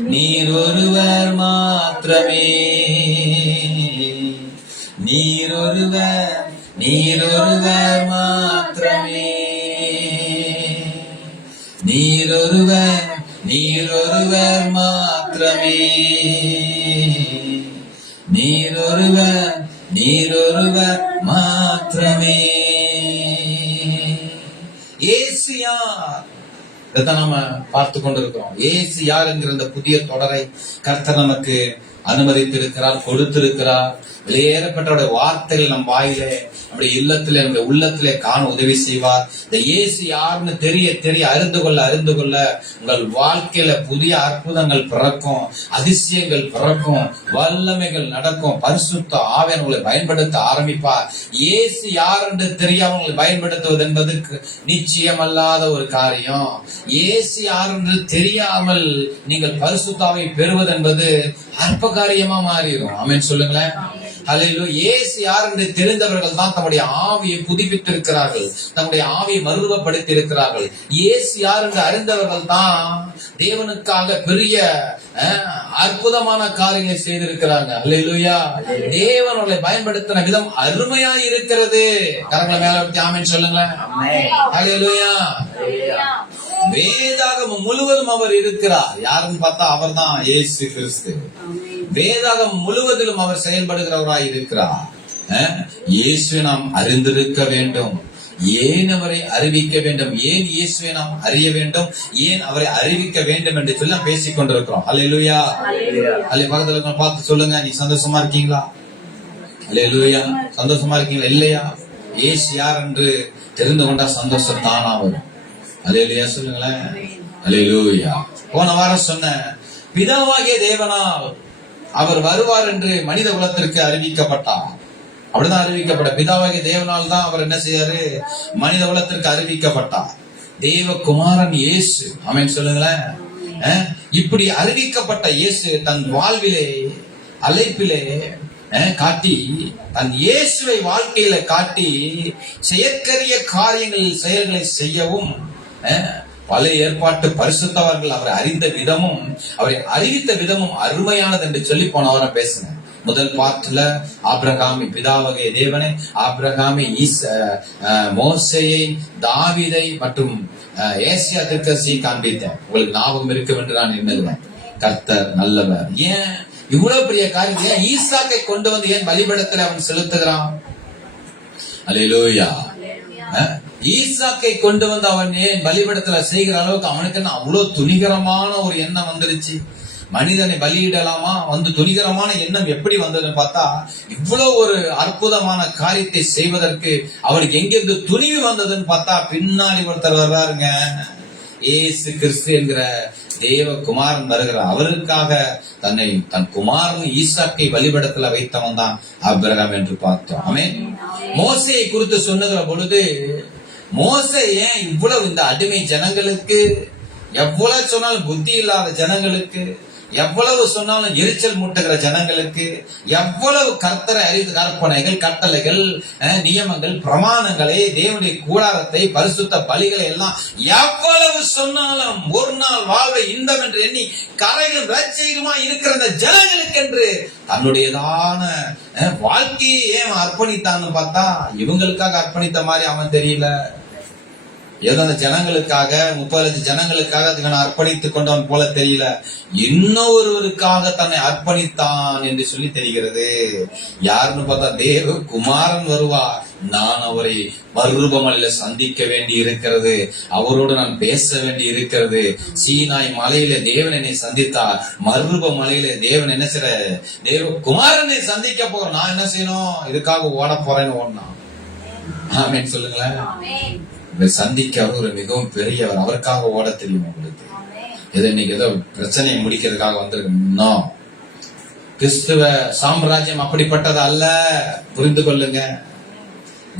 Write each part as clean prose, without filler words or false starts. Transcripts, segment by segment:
நீர் ஒருவர் மாத்திரமே. நீர் ஒருவர் மாத்திரமே. நீர் ஒருவர் மாத்திரமே. நீர் ஒருவர் மாத்திரமே. இயேசு யார்? இதைத்தான் நம்ம பார்த்து கொண்டிருக்கிறோம். இயேசு யார் என்கிற இந்த புதிய தொடரை கர்த்தர் நமக்கு அனுமதித்திருக்கிறார், கொடுத்திருக்கிறார். வெளியேறப்பட்ட வார்த்தைகள் நம் வாயிலே, நம்முடைய இல்லத்திலே, நம்முடைய உள்ளத்திலே காண உதவி செய்வார். இந்த இயேசு யாருன்னு தெரிய அறிந்து கொள்ள உங்கள் வாழ்க்கையில புதிய அற்புதங்கள் பிறக்கும், அதிசயங்கள் பிறக்கும், வல்லமைகள் நடக்கும். பரிசுத்த ஆவியானவர் உங்களை பயன்படுத்த ஆரம்பிப்பார். இயேசு யார் என்று தெரியாமல் உங்களை பயன்படுத்துவது என்பதற்கு நிச்சயமல்லாத ஒரு காரியம். இயேசு யார் என்று தெரியாமல் நீங்கள் பரிசுத்தாவை பெறுவது என்பது அற்ப காரியமா மாறிடும். ஆமென் சொல்லுங்களேன். அல்லேலூயா. இயேசு யார் என்று தெரிந்தவர்கள் தான் தம்முடைய ஆவியை புதுப்பித்திருக்கிறார்கள், தம்முடைய ஆவியை மறுரூபப்படுத்தி இருக்கிறார்கள். இயேசு யார் என்று அறிந்தவர்கள் தான் தேவனுக்காக பெரிய அற்புதமான காரியங்களை செய்திருக்கிறாங்க. அல்லேலூயா. தேவனை பயன்படுத்தின விதம் அருமையா இருக்கிறது. கரங்களை மேல வச்சு ஆமென் சொல்லுங்களேன். அல்லேலூயா. வேதாகமம் முழுவதும் அவர் இருக்கிறார். யாருன்னு பார்த்தா அவர் தான் இயேசு கிறிஸ்து. வேதாகமம் முழுவதிலும் அவர் செயல்படுகிறவராய் இருக்கிறார். இயேசுவை நாம் அறிந்திருக்க வேண்டும். ஏன் அவரை அறிவிக்க வேண்டும், ஏன் இயேசுவை நாம் அறிய வேண்டும், ஏன் அவரை அறிவிக்க வேண்டும் என்று சொல்லி நாம் பேசிக் கொண்டிருக்கிறோம். அல்லேலூயா. பக்கத்துல பார்த்து சொல்லுங்க, நீ சந்தோஷமா இருக்கீங்களா? அல்லேலூயா. சந்தோஷமா இருக்கீங்களா? இல்லையா? இயேசு யார் என்று தெரிந்து கொண்டா சந்தோஷம் தானா வரும். அல்லேலூயா சொல்லுங்களேன். அல்லேலூயா. போன வாரம் சொன்ன பிதாவாகிய தேவனால் அவர் வருவார் என்று மனித குலத்திற்கு அறிவிக்கப்பட்டார். அப்படிதான் அறிவிக்கப்பட்ட பிதாவாகிய தேவனால் தான் அவர் என்ன செய்யாரு? மனித குலத்திற்கு அறிவிக்கப்பட்டார். தேவகுமாரன் இயேசு. ஆமென் சொல்லுங்களேன். இப்படி அறிவிக்கப்பட்ட இயேசு தன் வாழ்விலே, அழைப்பிலே காட்டி, தன் இயேசுவை வாழ்க்கையில காட்டி செயற்கரிய காரியங்களில் செயல்களை செய்யவும், பழைய ஏற்பாட்டு பரிசுத்தவர்கள் அவரை அறிந்த விதமும் அவரை அறிவித்த விதமும் அருமையானது என்று சொல்லி போன வாரம் பேசுங்க. முதல் பாட்டுல ஆபிரகாமி பிதாவகை தேவனை, ஆபிரகாமி மோசேயை, தாவீதை மற்றும் ஏசியா தீர்க்கதரிசியை காண்பித்தேன். உங்களுக்கு ஞாபகம் இருக்கும் என்று நான் எண்ணுகிறேன். கர்த்தர் நல்லவர். ஏன் இவ்வளவு பெரிய காரியம்? ஏன் ஈசாக்கை கொண்டு வந்து ஏன் பலிபீடத்தில் அவன் செலுத்துகிறான்? அல்லேலூயா. ஈசாக்கை கொண்டு வந்து அவன் ஏன் பலிபீடத்துல செய்கிற அளவுக்கு அவனுக்கு என்ன அவ்வளவு துணிகரமான ஒரு எண்ணம் வந்துருச்சு? மனிதனை பலியிடலாமா வந்து துணிகரமான எண்ணம் எப்படி வந்ததுன்னு பார்த்தா, இவ்வளவு ஒரு அற்புதமான காரியத்தை செய்வதற்கு அவருக்கு எங்கிருந்து துணிவு வந்ததுன்னு பார்த்தா, பின்னாடி ஒருத்தர் வர்றாருங்க. இயேசு கிறிஸ்து என்கிற தேவகுமாரன் வருகிறார். அவருக்காக தன் குமாரன் ஈசாக்கை பலிபீடத்துல வைத்தவன் தான் ஆபிரகாம் என்று பார்த்தோம். ஆமென். மோசேயை குறித்து சொன்னுகிற பொழுது, மோசே ஏன் இவ்வளவு இந்த அடிமை ஜனங்களுக்கு, எவ்வளவு சொன்னாலும் புத்தி இல்லாத ஜனங்களுக்கு, எவ்வளவு சொன்னாலும் எரிச்சல் மூட்டுகிற ஜனங்களுக்கு, எவ்வளவு கர்த்தரை அறிந்த கற்பனைகள், கட்டளைகள், நியமங்கள், பிரமாணங்களை, தேவனுடைய கூடாரத்தை, பரிசுத்த பலிகளை எல்லாம் எவ்வளவு சொன்னாலும் ஒரு நாள் வாழ்வை இன்பம் என்று எண்ணி கரைகள் ரட்சிகமா இருக்கிற அந்த ஜனங்களுக்கு என்று தன்னுடையதான வாழ்க்கையை ஏன் அர்ப்பணித்தான்னு பார்த்தா, இவங்களுக்காக அர்ப்பணித்த மாதிரி அவன் தெரியல. ஏதோ அந்த ஜனங்களுக்காக, 30 லட்சம் ஜனங்களுக்காக தன்னை அர்ப்பணித்துக் கொண்டவன் போல தெரியல. இன்னொருவருக்காக தன்னை அர்ப்பணித்தான் என்று சொல்லி தெரிகிறது. யாருன்னு பார்த்தா, தேவ குமாரன் வருவார், நான் அவரை மறுரூபமலையில சந்திக்க வேண்டி இருக்கிறது, அவரோடு நான் பேச வேண்டி இருக்கிறது. சீனாய் மலையில தேவன் என்னை சந்தித்தார், மறுரூப மலையில தேவன் என்ன செய்ற, தேவ குமாரனை சந்திக்க போறேன். நான் என்ன செய்யணும்? இதுக்காக ஓட போறேன்னு ஓடணும். ஆமென் சொல்லுங்களேன். சந்திக்க அவர் ஒரு மிகவும் பெரியவர், அவருக்காக ஓட தெரியும் உங்களுக்கு. ஏதோ இன்னைக்கு ஏதோ பிரச்சனையை முடிக்கிறதுக்காக வந்திருக்கணும். கிறிஸ்துவ சாம்ராஜ்யம் அப்படிப்பட்டது அல்ல, புரிந்து கொள்ளுங்க.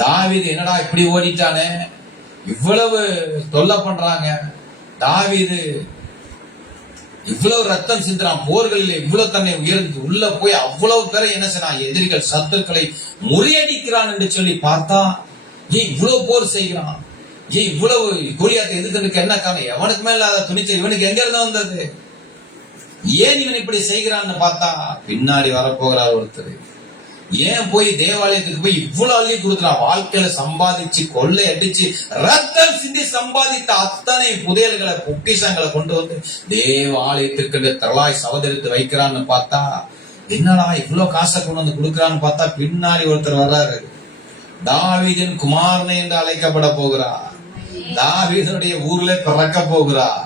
தாவீது என்னடா இப்படி ஓடிட்டானே, இவ்வளவு தொல்லை பண்றாங்க, தாவீது இவ்வளவு ரத்தம் சிந்துறான், போர்களில் இவ்வளவு தன்னை உயர்ந்து உள்ள போய் அவ்வளவு பேரை என்ன செய்யறான், எதிரிகள் சத்துருக்களை முறியடிக்கிறான் என்று சொல்லி பார்த்தா, ஏன் இவ்வளவு போர் செய்கிறான், ஏன் இவ்வளவு கோலியாத்தை எதிர்க்கிறதுக்கு என்ன காரணம்? எவனுக்கு மேல துணிச்சல் இவனுக்கு எங்க இருந்தா வந்தது? ஏன் இவன் இப்படி செய்கிறான்னு பார்த்தா பின்னாடி வரப்போகிறார் ஒருத்தர். ஏன் போய் தேவாலயத்துக்கு போய் இவ்வளவு அள்ளி கொடுக்குறான்? வாழ்க்கையில சம்பாதிச்சு கொள்ளை அடிச்சு ரத்தம் சிந்தி சம்பாதித்த அத்தனை புதையல்களை பொக்கிஷங்களை கொண்டு வந்து தேவாலயத்திற்கு திரளாய் சவதரித்து வைக்கிறான்னு பார்த்தா, என்னடா இவ்வளவு காசை கொண்டு வந்து கொடுக்கறான்னு பார்த்தா பின்னாடி ஒருத்தர் வர்றாரு. தாவீதின் குமாரனை என்று அழைக்கப்பட போகிறார். தாவீதனுடைய ஊர்ல பிறக்க போகிறார்.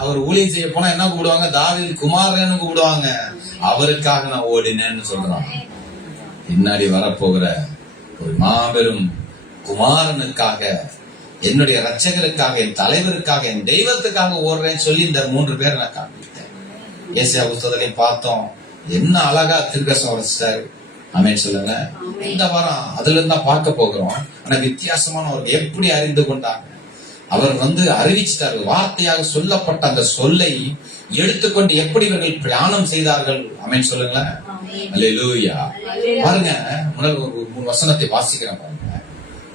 அவர் ஊழியம் செய்ய போனா என்ன கூப்பிடுவாங்க? தாவீது குமாரன்னு கூப்பிடுவாங்க. அவருக்காக நான் ஓடினேன்னு சொல்றான். பின்னாடி வரப்போகிற ஒரு மாபெரும் குமாரனுக்காக, என்னுடைய ரட்சகருக்காக, என் தலைவருக்காக, என் தெய்வத்துக்காக ஓடுறேன்னு சொல்லி இந்த 3 பேரை நான் காண்பித்தேன். ஏசாயா புத்தகத்தை பார்த்தோம். என்ன அழகா திருக்கசம் வச்சிட்டாரு. ஆமென் சொல்லுங்க. இந்த வாரம் அதுல இருந்தா பார்க்க போகிறோம். ஆனா வித்தியாசமானவர்கள் எப்படி அறிந்து கொண்டாங்க? அவர் அறிவிச்சிட்டாரு. வார்த்தையாக சொல்லப்பட்ட அந்த சொல்லை எடுத்துக்கொண்டு எப்படி இவர்கள் பிரயாணம் செய்தார்கள். ஆமென் சொல்லுங்களேன். அல்லேலூயா. பாருங்க, முதல் ஒரு 3 வசனத்தை வாசிக்கிறேன் பாருங்க.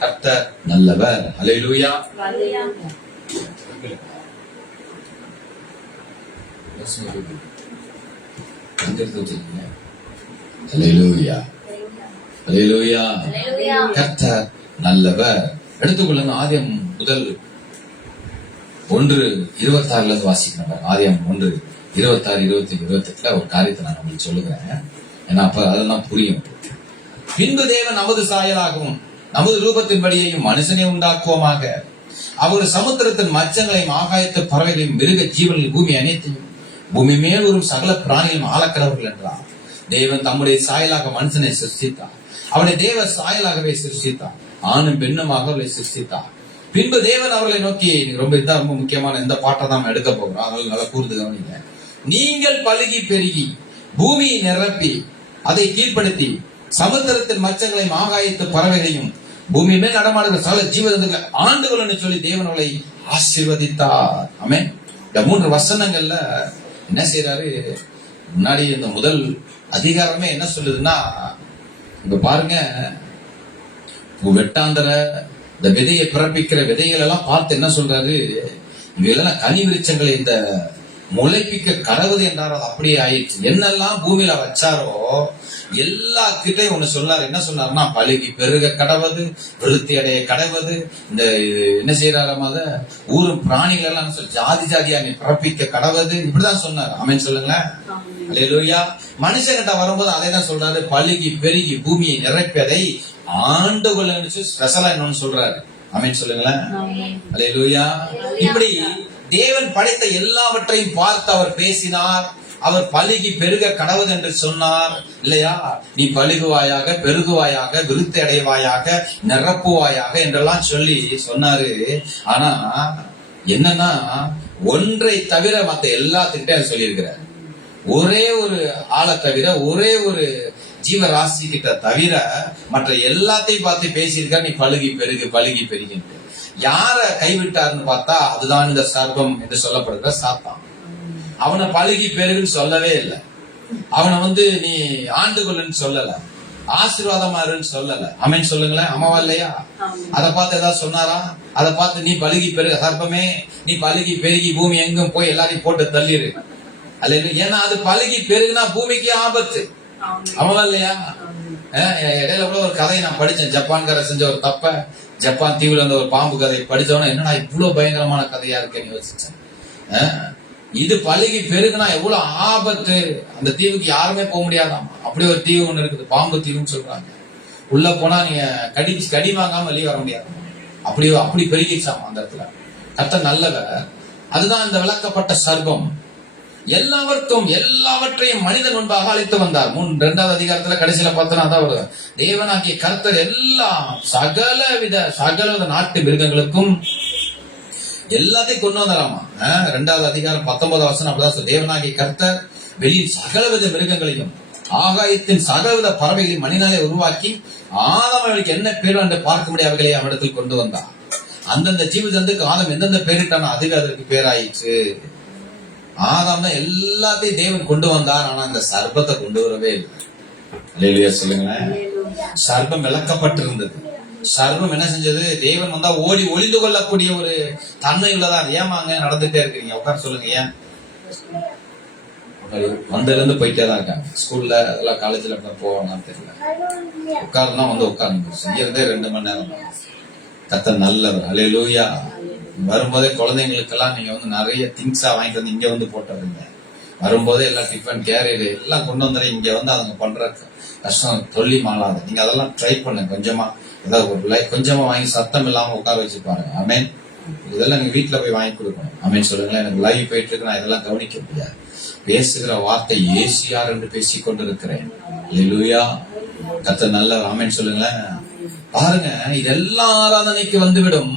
கர்த்தர் நல்லவர். அல்லேலூயா. அல்லேலூயா. அல்லேலூயா. கர்த்தர் நல்லவர். எடுத்துக்கொள்ளுங்க. ஆதியாகமம் முதல் 1:26 வாசிக்கிறேன். ஆதியாகமம் 1:26, 27, 28 ஒரு காரியத்தை நான் உங்களுக்கு சொல்லுகிறேன். ஏன்னா அப்ப அதெல்லாம் புரியும். பின்பு தேவன் நமது சாயலாகவும் நமது ரூபத்தின்படியையும் மனுஷனை உண்டாக்குவோமாக. அவர் சமுத்திரத்தின் மச்சங்களையும் ஆகாயத்து பறவைகளையும் மிருக ஜீவனில் பூமி அனைத்தையும் பூமி மேல் வரும் சகல பிராணிகளும் ஆளக்கடவர்கள் என்றார். தேவன் தம்முடைய சாயலாக மனுஷனை சிருஷ்டித்தார். அவனை தேவ சாயலாகவே சிருஷ்டித்தார். ஆணும் பெண்ணுமாக அவர்களை சிருஷ்டித்தார். பின்பு தேவன் அவர்களை நோக்கி, ரொம்ப முக்கியமான இந்த பாட்டை தான் எடுக்க போகிறோம். அதனால நல்லா கூர்ந்து கவனிங்க. நீங்கள் பலுகி பெருகி பூமியை நிரப்பி அதை கீழ்ப்படுத்தி சமுத்திரத்தின் மச்சங்களையும் ஆகாயத்து பறவைகளையும் பூமி மேல் நடமாடுகிற சகல ஜீவஜந்துகளை ஆண்டுகள் சொல்லி தேவன் அவளை ஆசீர்வதித்தார். ஆமென். இந்த 3 வசனங்கள்ல என்ன செய்யறாரு? முன்னாடி இந்த முதல் அதிகாரமே என்ன சொல்லுதுன்னா, இப்ப பாருங்க, வெட்டாந்தர இந்த விதையை பிறப்பிக்கிற விதைகள் எல்லாம் பார்த்து என்ன சொல்றாரு? இவையெல்லாம் கனி விருட்சங்களை இந்த முளைப்பிக்க கடவுது என்றார். அது அப்படியே ஆயிடுச்சு. என்னெல்லாம் பூமியில வச்சாரோ எல்லாத்துக்கிட்டையும் ஒண்ணு சொன்னாரு. என்ன சொன்னாருன்னா, பழுகி பெருக கடவுது, விருத்தி அடைய கடவுது. இந்த என்ன செய்யறாரு? ஊரும் பிராணிகள் எல்லாம் ஜாதி ஜாதியா நீ பிறப்பிக்க கடவுது. இப்படிதான் சொன்னாரு. ஆமென் சொல்லுங்களேன். அல்லேலூயா. மனுஷங்கிட்ட வரும்போது அதே தான் சொல்றாரு. பழுகி பெருகி பூமியை நிரப்பதை ஆண்டுகள் ஸ்பெஷலா என்னன்னு சொல்றாரு. ஆமென் சொல்லுங்களேன். அல்லேலூயா. இப்படி தேவன் படைத்த எல்லாவற்றையும் பார்த்து அவர் பேசினார். அவர் பலுகி பெருக கடவுள் என்று சொன்னார் இல்லையா? நீ பழுகுவாயாக, பெருகுவாயாக, விருத்தி அடைவாயாக, நிரப்புவாயாக என்றெல்லாம் சொல்லி சொன்னாரு. ஆனா என்னன்னா, ஒன்றை தவிர மத்த எல்லாத்துக்கிட்டே சொல்லியிருக்கிறார். ஒரே ஒரு ஆளை தவிர, ஒரே ஒரு ஜீவராசி கிட்ட தவிர மற்ற எல்லாத்தையும் பார்த்து பேசியிருக்கார். நீ பழுகி பெருகு, பழுகி பெருகின்ற. யார கைவிட்டாருன்னு பார்த்தா அதுதான் இந்த சர்ப்பம் என்று சொல்லப்படுகிற சாத்தான். அவனை பழுகி பெருகுன்னு சொல்லவே இல்லை. அவனை நீ ஆண்டுகொள்ளுன்னு சொல்லல, ஆசீர்வாதமா இருன்னு சொல்லல. ஆமென் சொல்லுங்களேன். அம்மாவா இல்லையா? அதை பார்த்து ஏதாவது சொன்னாரா? அதை பார்த்து நீ பழுகி பெருக, சர்ப்பமே நீ பழுகி பெருகி பூமி எங்கும் போய் எல்லாரையும் போட்டு தள்ளிரு அல்ல. ஏன்னா அது பழுகி பெருகுனா பூமிக்கு ஆபத்து. அம்மாவா இல்லையா? இடையில கூட ஒரு கதையை நான் படிச்சேன். ஜப்பான்கார செஞ்ச ஒரு தப்ப, ஜப்பான் தீவுல இருந்த ஒரு பாம்பு கதையை படிச்சோன்னா என்னடா இவ்வளவு பயங்கரமான கதையா இருக்குன்னு யோசிச்சேன். இது பழுகி பெருகுனா எவ்வளவு ஆபத்து. அந்த தீவுக்கு யாருமே போக முடியாதாம். அப்படி ஒரு தீவு ஒண்ணு இருக்குது, பாம்பு தீவுன்னு சொல்றாங்க. உள்ள போனா நீங்க கடி வாங்காம வெளியே வர முடியாது. அப்படி பெருகிச்சாம் அந்த இடத்துல. கர்த்தர் நல்லவர். அதுதான் இந்த விளக்கப்பட்ட சர்ப்பம். எல்லாவற்றையும் மனிதன் முன்பாக அழைத்து வந்தார். 2வது அதிகாரத்துல கடைசியில பார்த்தோன்னா தான் வருது. தேவனாகிய கர்த்தர் எல்லாம் சகலவித நாட்டு மிருகங்களுக்கும் எல்லாத்தையும் கொண்டு வந்தாராமா. 2வது அதிகாரம் 19வது வசனம் அப்படிதான் சொல்லு. தேவனாகிய கர்த்தர் வெளியில் சகலவித மிருகங்களையும் ஆகாயத்தின் சகலவித பறவைகளையும் மனிதனை உருவாக்கி ஆதாம் அவளுக்கு என்ன பேர் என்று பார்க்க முடியாதவர்களை அவரிடத்தில் கொண்டு வந்தார். அந்தந்த ஜீவஜந்துக்கு ஆதாம் எந்தெந்த பேரிட்டானோ அதுவே அதற்கு பேராயிற்று. ஆதாம் தான் எல்லாத்தையும் தேவன் கொண்டு வந்தார். ஆனா அந்த சர்ப்பத்தை கொண்டு வரவே இல்லை. அல்லேலூயா சொல்லுங்களேன். சர்ப்பம் விளக்கப்பட்டிருந்தது. சர்வம் என்ன செஞ்சது? தேவன் வந்தா ஓடி ஒளிந்து கொள்ளக்கூடிய ஒரு தன்மை உள்ளதா. ஏமாங்க நடந்துட்டே இருக்கீங்க? உட்கார சொல்லுங்க. ஏன் வந்ததுல இருந்து போயிட்டே தான் இருக்காங்க. ஸ்கூல்ல எல்லாம் காலேஜ்ல போவாங்கன்னு தெரியல. உட்கார்ந்தா வந்து உட்கார்ந்து செய்யறதே 2 மணி நேரம் தான். கர்த்தர் நல்லவர். அல்லேலூயா. வரும்போதே குழந்தைங்களுக்கெல்லாம் நீங்க வந்து நிறைய திங்ஸா வாங்கிட்டு வந்து இங்க வந்து போட்டுறீங்க. வரும்போதே எல்லாம் டிஃபன் கேரியர் எல்லாம் கொண்டு வந்துடுறீங்க. இங்க வந்து அவங்க பண்ற கஷ்டம் சொல்லி மாளாது. நீங்க அதெல்லாம் ட்ரை பண்ணுங்க. கொஞ்சமா ஏதாவது ஒரு கொஞ்சமா வாங்கி சத்தம் இல்லாம உட்கார வச்சு பாருங்க. ஆமென். இதெல்லாம் நீங்க வீட்டுல போய் வாங்கி கொடுக்கணும். ஆமென் சொல்லுங்களேன். எனக்கு லைவ் போயிட்டு இருக்கு, நான் இதெல்லாம் கவனிக்க முடியாது. பேசுகிற வார்த்தை இயேசு யார் என்று பேசிக் கொண்டிருக்கிறேன். அல்லேலூயா. கர்த்தர் நல்லவர். ஆமென் சொல்லுங்களேன். பாருங்க, இதெல்லாம் ஆராதனைக்கு வந்துவிடும்.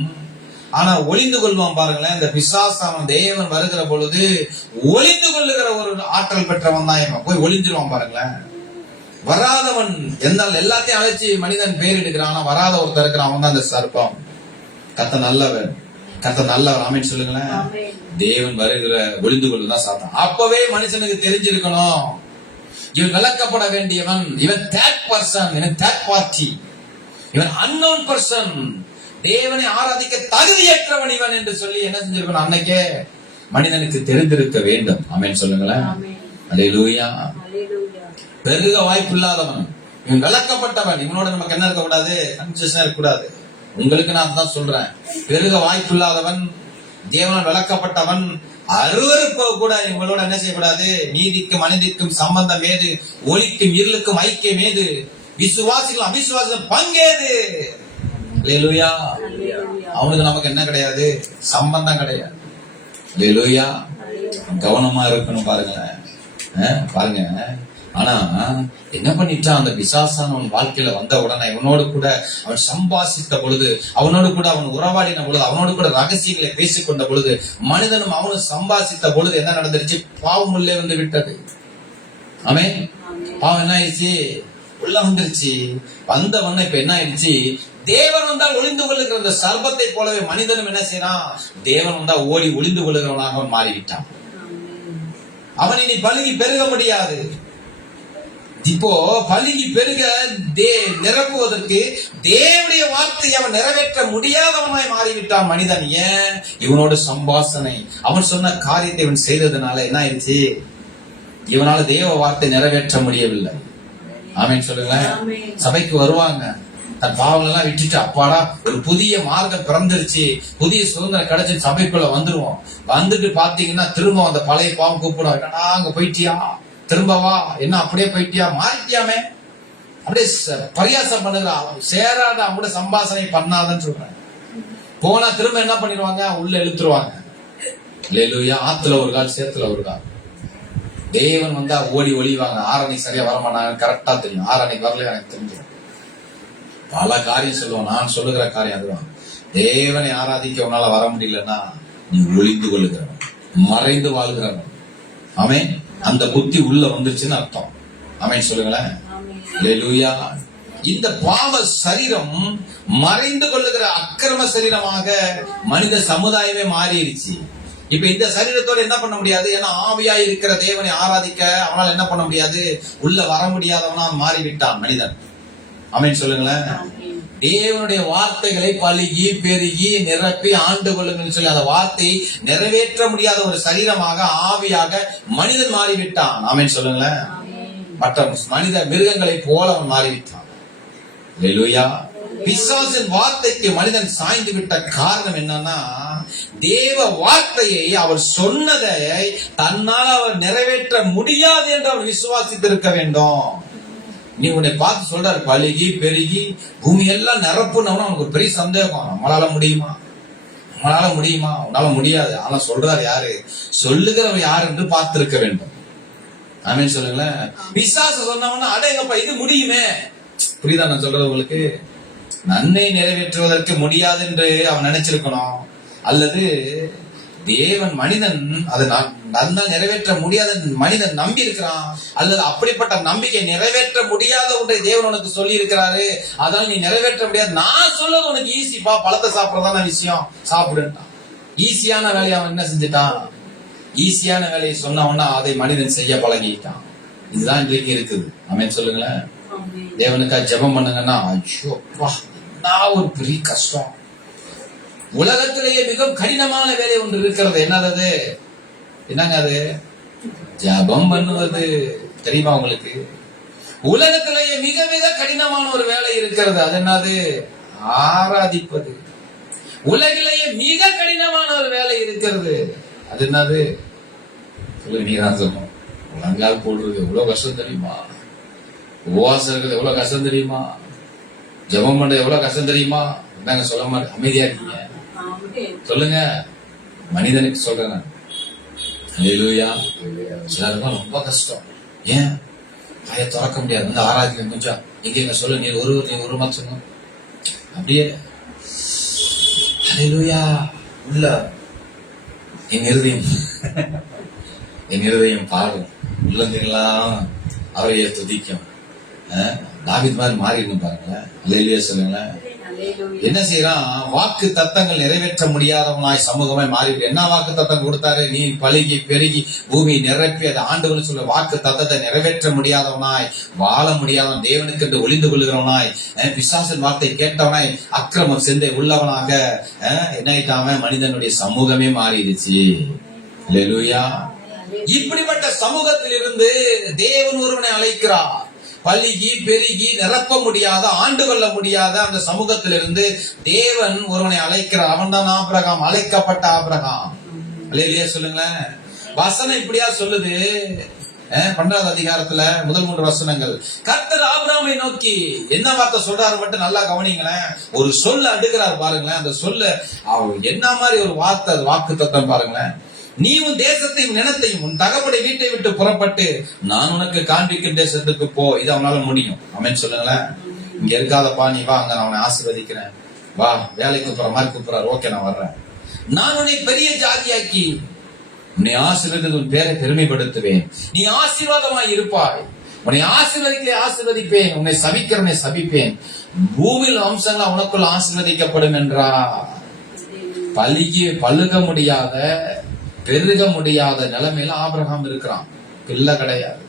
ஆனா ஒளிந்து கொள்வான் பாருங்களேன். இந்த பிசாசான தேவன் வருகிற பொழுது ஒளிந்து கொள்ளுகிற ஒரு ஆற்றல் பெற்றவன் தான் இவன். போய் ஒளிஞ்சிருவான் பாருங்களேன். வராதவன் எந்தால் எல்லாத்தையும் அழைச்சி மனிதன் பேர் எடுக்கிறான். ஆனா வராத ஒருத்தர் இருக்கிறான், அவன் தான் அந்த சர்ப்பம். கர்த்தர் நல்லவர். கர்த்தர் நல்லவர். ஆமென் சொல்லுங்களேன். தேவன் வருகிற ஒளிந்து கொள்ளுதான் சாத்தான். அப்பவே மனுஷனுக்கு தெரிஞ்சிருக்கணும், இவன் விளக்கப்பட வேண்டியவன், இவன் தேர்ட் பர்சன், இவன் தேர்ட் பார்ட்டி, இவன் அன்னோன் பர்சன், தேவனை ஆராதிக்க தகுதியற்றவன் இவன் என்று சொல்லி என்ன செஞ்சிருக்கணும்? அன்னைக்கே மனிதனுக்கு தெரிந்திருக்க வேண்டும். ஆமென் சொல்லுங்களேன். அல்லேலூயா. பெருக வாய்ப்பு இல்லாதவன், இவன் விளக்கப்பட்டவன். இவனோட நமக்கு என்ன இருக்கக்கூடாது? கன்ஃபியூஷன் இருக்கக்கூடாது. உங்களுக்கு நான் தான் சொல்றேன். பெருக வாய்ப்பு இல்லாதவன், தேவனால் விளக்கப்பட்டவன், அருவருப்ப கூட இவங்களோட என்ன செய்யக்கூடாது? நீதிக்கும் அநீதிக்கும் சம்பந்தம் ஏது? ஒளிக்கும் இருளுக்கும் ஐக்கியம் ஏது? விசுவாசிகள் அவிசுவாசிகள் பங்கேது? அல்லேலூயா. அவனுக்கு நமக்கு என்ன கிடையாது? சம்பந்தம் கிடையாது. அல்லேலூயா. கவனமா இருக்கணும். பாருங்களேன், பாருங்க. ஆனா என்ன பண்ணிட்டான்? அந்த பிசாசானவன் வாழ்க்கையில வந்த உடனே இவனோடு கூட அவன் சம்பாசித்த பொழுது, அவனோடு கூட அவன் உறவாடின பொழுது, அவனோடு கூட ரகசியங்களை பேசிக்கொண்ட பொழுது, மனிதனும் அவனும் சம்பாசித்த பொழுது என்ன நடந்துருச்சு? பாவம் உள்ளே வந்து விட்டது. ஆமென். பாவம் என்ன ஆயிடுச்சு? உள்ள வந்துருச்சு. வந்தவன இப்ப என்ன ஆயிடுச்சு? தேவன் வந்தால் ஒளிந்து கொள்ளுகிற அந்த சர்ப்பத்தை போலவே மனிதனும் என்ன செய்யறான்? தேவன் வந்தா ஓடி ஒளிந்து கொள்ளுகிறவனாக மாறிவிட்டான். அவன் இனி பலுகி பெருக முடியாது. இப்போ பலுகி பெருக நிரப்புவதற்கு தேவனுடைய வார்த்தையை அவன் நிறைவேற்ற முடியாதவனாய் மாறிவிட்டான் மனிதன். ஏன்? இவனோட சம்பாஷணை, அவன் சொன்ன காரியத்தை இவன் செய்ததுனால என்ன ஆயிடுச்சு? இவனால தேவ வார்த்தை நிறைவேற்ற முடியவில்லை. ஆமென் சொல்லுங்களேன். சபைக்கு வருவாங்க, தன் பாவங்கள் எல்லாம் விட்டுட்டு அப்பாடா ஒரு புதிய மார்க்கம் பிறந்துருச்சு, புதிய சுதந்திரம் கிடைச்சி சபைக்குள்ள வந்துருவோம். வந்துட்டு பாத்தீங்கன்னா திரும்ப அந்த பழைய பாவம் கூப்பிடும். என்னடா அங்க போயிட்டியா? திரும்பவா? என்ன அப்படியே போயிட்டியா? மாறிட்டியாமே? அப்படியே பரியாசம் பண்ணுறா. சேராத அவங்களோட சம்பாஷணை பண்ணாதன்னு சொல்றேன். போனா திரும்ப என்ன பண்ணிடுவாங்க? உள்ள இழுத்துருவாங்க. அல்லேலூயா. ஆத்துல ஒரு கால், சேத்துல ஒரு கால். தேவன் வந்தா ஓடி ஒளிவாங்க. ஆரணிக்கு சரியா வரமாட்டாங்க, கரெக்டா தெரியும். ஆரணிக்கு வரல எனக்கு தெரிஞ்சிடும். பல காரியம் சொல்லுவோம். நான் சொல்லுகிற காரியம் அதுதான். தேவனை ஆராதிக்க உன்னால வர முடியலன்னா நீ ஒளிந்து கொள்ளுகிறவன், மறைந்து வாழ்கிறவன். ஆமென். அந்த புத்தி உள்ள வந்துருச்சுன்னு அர்த்தம். ஆமென் சொல்லுங்களேன். அல்லேலூயா. இந்த பாவ சரீரம் மறைந்து கொள்ளுகிற அக்கிரம சரீரமாக மனித சமுதாயமே மாறிடுச்சு. இப்ப இந்த சரீரத்தோட என்ன பண்ண முடியாது? ஏன்னா ஆவியா இருக்கிற தேவனை ஆராதிக்க அவனால் என்ன பண்ண முடியாது? உள்ள வர முடியாதவனா மாறிவிட்டான் மனிதன். ஆமென் சொல்லுங்களேன். தேவனுடைய வார்த்தைகளை பழுகி பெருகி நிரப்பி ஆண்டு கொள்ளுங்கள் சொல்லி அந்த வார்த்தையை நிறைவேற்ற முடியாத ஒரு சரீரமாக ஆவியாக மனிதன் மாறிவிட்டான். ஆமென் சொல்லுங்களேன். மற்ற மனித மிருகங்களை போல அவன் மாறிவிட்டான். அல்லேலூயா. பிசாசின் வார்த்தைக்கு மனிதன் சாய்ந்து விட்ட காரணம் என்னன்னா, தேவ வார்த்தையை அவர் சொன்னதை தன்னால் அவர் நிறைவேற்ற முடியாது என்று அவர் விசுவாசித்திருக்க வேண்டும். நீ உன்னை பார்த்து சொல்றாரு பழுகி பெருகி பூமி எல்லாம் நிரப்புனவன அவனுக்கு ஒரு பெரிய சந்தேகம். நம்மளால முடியுமா? நம்மளால முடியுமா? உன்னால முடியாது. ஆனா சொல்றாரு யாரு? சொல்லுகிறவர் யார் என்று பார்த்திருக்க வேண்டும். ஆமென் சொல்லுங்களேன். பிசாசு சொன்னவனா அடேங்கப்பா இது முடியுமே. புரியுதா நான் சொல்றது உங்களுக்கு? நன்மை நிறைவேற்றுவதற்கு முடியாது என்று அவன் நினைச்சிருக்கணும். அல்லது தேவன் மனிதன் அதை நன்னால் நிறைவேற்ற முடியாத மனிதன் நம்பி இருக்கிறான். அல்லது அப்படிப்பட்ட நம்பிக்கை நிறைவேற்ற முடியாத ஒன்றை தேவன் உனக்கு சொல்லி இருக்கிறாரு, அதனால நீ நிறைவேற்ற முடியாது. நான் சொல்றது உனக்கு ஈஸிப்பா, பழத்தை சாப்பிடறதான விஷயம், சாப்பிடுட்டான். ஈஸியான வேலையை அவன் என்ன செஞ்சுட்டான்? ஈஸியான வேலையை சொன்னவனா அதை மனிதன் செய்ய பழகிட்டான். இதுதான் இன்றைக்கு இருக்குது. ஆமென் சொல்லுங்களேன். தேவனுக்காக ஜெபம் பண்ணுங்கன்னா ஐயோ நான் ஒரு பெரிய கஷ்டம். உலகத்திலேயே மிகவும் கடினமான வேலை ஒன்று இருக்கிறது. என்னது? என்னங்க அது? ஜெபம் பண்ணுவது. தெரியுமா உங்களுக்கு? உலகத்திலேயே மிக மிக கடினமான ஒரு வேலை இருக்கிறது. அது என்னது? ஆராதிப்பது. உலகிலேயே மிக கடினமான ஒரு வேலை இருக்கிறது. அது என்னது? நீதான் சொல்லணும். முழங்கால் போடுறது எவ்வளவு கஷ்டம் தெரியுமா? உபவாசம் இருக்கிறது எவ்வளவு கஷ்டம் தெரியுமா? ஜெபம் பண்றது எவ்வளவு கஷ்டம் தெரியுமா? என்னங்க சொல்ல மாட்டேன், அமைதியா இருக்கீங்க, சொல்லுங்க. மனிதனுக்கு சொல்றேன் நான். அல்லேலூயா. சிலருக்கும் ரொம்ப கஷ்டம். ஏன் வாயை திறக்க முடியாது? வந்து ஆராதிக்க கொஞ்சம் எங்க சொல்லு, நீ ஒரு மாசம் அப்படியே அல்லேலூயா. உள்ள என் இருதயம் பாடும், உள்ளங்கெல்லாம் அவரையே துதிக்கும். தாவீது மாதிரி மாறிடணும் பாருங்க. அல்லேலூயா சொல்லுங்களேன். என்ன செய்யறான்? வாக்கு தத்தங்கள் நிறைவேற்ற முடியாதவனாய் சமூகமாய் மாறிவிடு. என்ன வாக்கு தத்தம் கொடுத்தாரு? நீ பழுகி பெருகி பூமி நிரப்பி அதை ஆண்டவன் சொல்ல வாக்கு தத்தத்தை நிறைவேற்ற முடியாதவனாய், வாழ முடியாதவன், தேவனுக்கு என்று ஒளிந்து கொள்கிறவனாய், பிசாசின் வார்த்தை கேட்டவனாய், அக்கிரமம் சிந்தை உள்ளவனாக என்ன ஆயிட்டாம மனிதனுடைய சமூகமே மாறிடுச்சு. அல்லேலூயா. இப்படிப்பட்ட சமூகத்தில் இருந்து தேவன் ஒருவனை அழைக்கிறார். பழுகி பெருகி நிரப்ப முடியாத, ஆண்டு கொள்ள முடியாத அந்த சமூகத்திலிருந்து தேவன் ஒருவனை அழைக்கிறார். அவன் தான் ஆபிரகாம், அழைக்கப்பட்ட ஆபிரகாம். அல்லேலூயா சொல்லுங்களேன். வசனம் இப்படியா சொல்லுது. 12வது அதிகாரத்துல முதல் 3 வசனங்கள். கர்த்தர் ஆபிரகாமை நோக்கி என்ன வார்த்தை சொல்றாரு மட்டும் நல்லா கவனிங்களேன். ஒரு சொல்ல அடுக்கிறார் பாருங்களேன். அந்த சொல்ல என்ன மாதிரி ஒரு வார்த்தை, வாக்கு தத்தம் பாருங்களேன். நீ உன் தேசத்தையும் நிலத்தையும் உன் தகப்பனுடைய வீட்டை விட்டு புறப்பட்டு நான் உனக்கு காண்பிக்கும் தேசத்துக்கு போ. இது அவனால முடியும். ஆமென் சொல்லுங்களேன். இங்க இருக்காதப்பா, நீ வா, அங்க நான் அவனை ஆசீர்வதிக்கிறேன், வா. வேலைக்கு கூப்பிடுற மாதிரி கூப்பிடுறாரு. ஓகே, நான் வர்றேன். நான் உன்னை பெரிய ஜாதியாக்கி உன்னை ஆசீர்வதித்து உன் பேரை பெருமைப்படுத்துவேன். நீ ஆசீர்வாதமாய் இருப்பாய். உன்னை ஆசீர்வதிப்பேன், உன்னை சபிக்கிறவனை சபிப்பேன். பூமியில் வம்சங்கள் உனக்குள்ள ஆசீர்வதிக்கப்படும் என்றா. பழுக முடியாத, பெருக முடியாத நிலைமையில ஆபிரகாம் இருக்கிறான். பிள்ளை கிடையாது.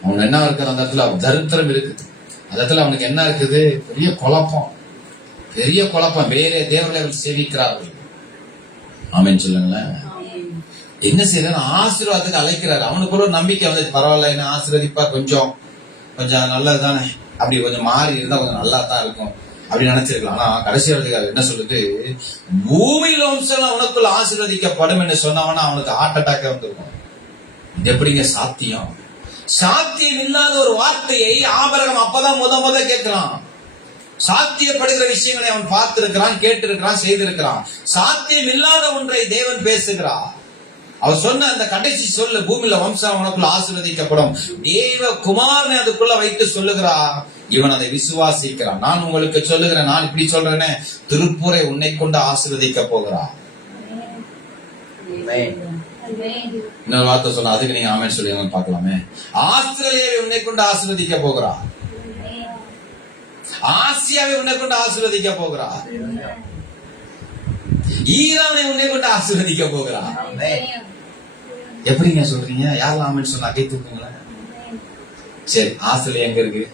அவன் என்ன இருக்கிற அந்த இடத்துல தரித்திரம் இருக்குது. அந்த இடத்துல அவனுக்கு என்ன இருக்குது? பெரிய குழப்பம். வேறே தேவர்களை அவர் சேவிக்கிறார்கள். ஆமென் சொல்லுங்களேன். என்ன செய்யற? ஆசீர்வாதத்துக்கு அழைக்கிறாரு. அவனுக்கு ஒரு நம்பிக்கை வந்து பரவாயில்ல, என்ன ஆசீர்வதிப்பா, கொஞ்சம் நல்லது தானே, அப்படி கொஞ்சம் மாறி இருந்தா கொஞ்சம் நல்லா தான் இருக்கும் அப்படி நினைச்சிருக்கலாம். ஆனா கடைசி இடத்துக்கு என்ன சொல்லுது? பூமியில வம்சம் உனக்குள்ள ஆசீர்வதிக்கப்படும் என்று சொன்னவனா அவனுக்கு ஹார்ட் அட்டாக்கே வந்திருக்கும். இது எப்படிங்க சாத்தியம்? சாத்தியம் இல்லாத ஒரு வார்த்தையை ஆபிரகாம் அப்பதான் முத கேட்கலாம். சாத்தியப்படுகிற விஷயங்களை அவன் பார்த்திருக்கிறான், கேட்டிருக்கிறான், செய்திருக்கிறான். சாத்தியம் இல்லாத ஒன்றை தேவன் பேசுகிறார். அவர் சொன்ன அந்த கடைசி சொல்லு, பூமியில வம்சம் உனக்குள்ள ஆசீர்வதிக்கப்படும், தேவ குமாரனை அதுக்குள்ள வைத்து சொல்லுகிறார். இவன் அதை விசுவாசிக்கிறான். நான் உங்களுக்கு சொல்லுகிறேன், நான் இப்படி சொல்றேன்னு, திருப்பூரை உன்னை கொண்டு ஆசீர்வதிக்க போகிறார். இன்னொரு வார்த்தை சொல்ல, அதுக்கு நீங்க ஆமென் சொல்லுங்க பார்க்கலாமே. ஆஸ்திரேலியாவை உன்னை கொண்டு ஆசீர்வதிக்க போகிறார். ஆசியாவை உன்னை கொண்டு ஆசீர்வதிக்க போகிறார். ஈரானை உன்னை கொண்டு ஆசீர்வதிக்க போகிறார். எப்படிங்க சொல்றீங்க? யாரெல்லாம் ஆமென் சொன்னா கை தூக்குங்களேன். சரி, ஆஸ்திரேலியா எங்க இருக்கு?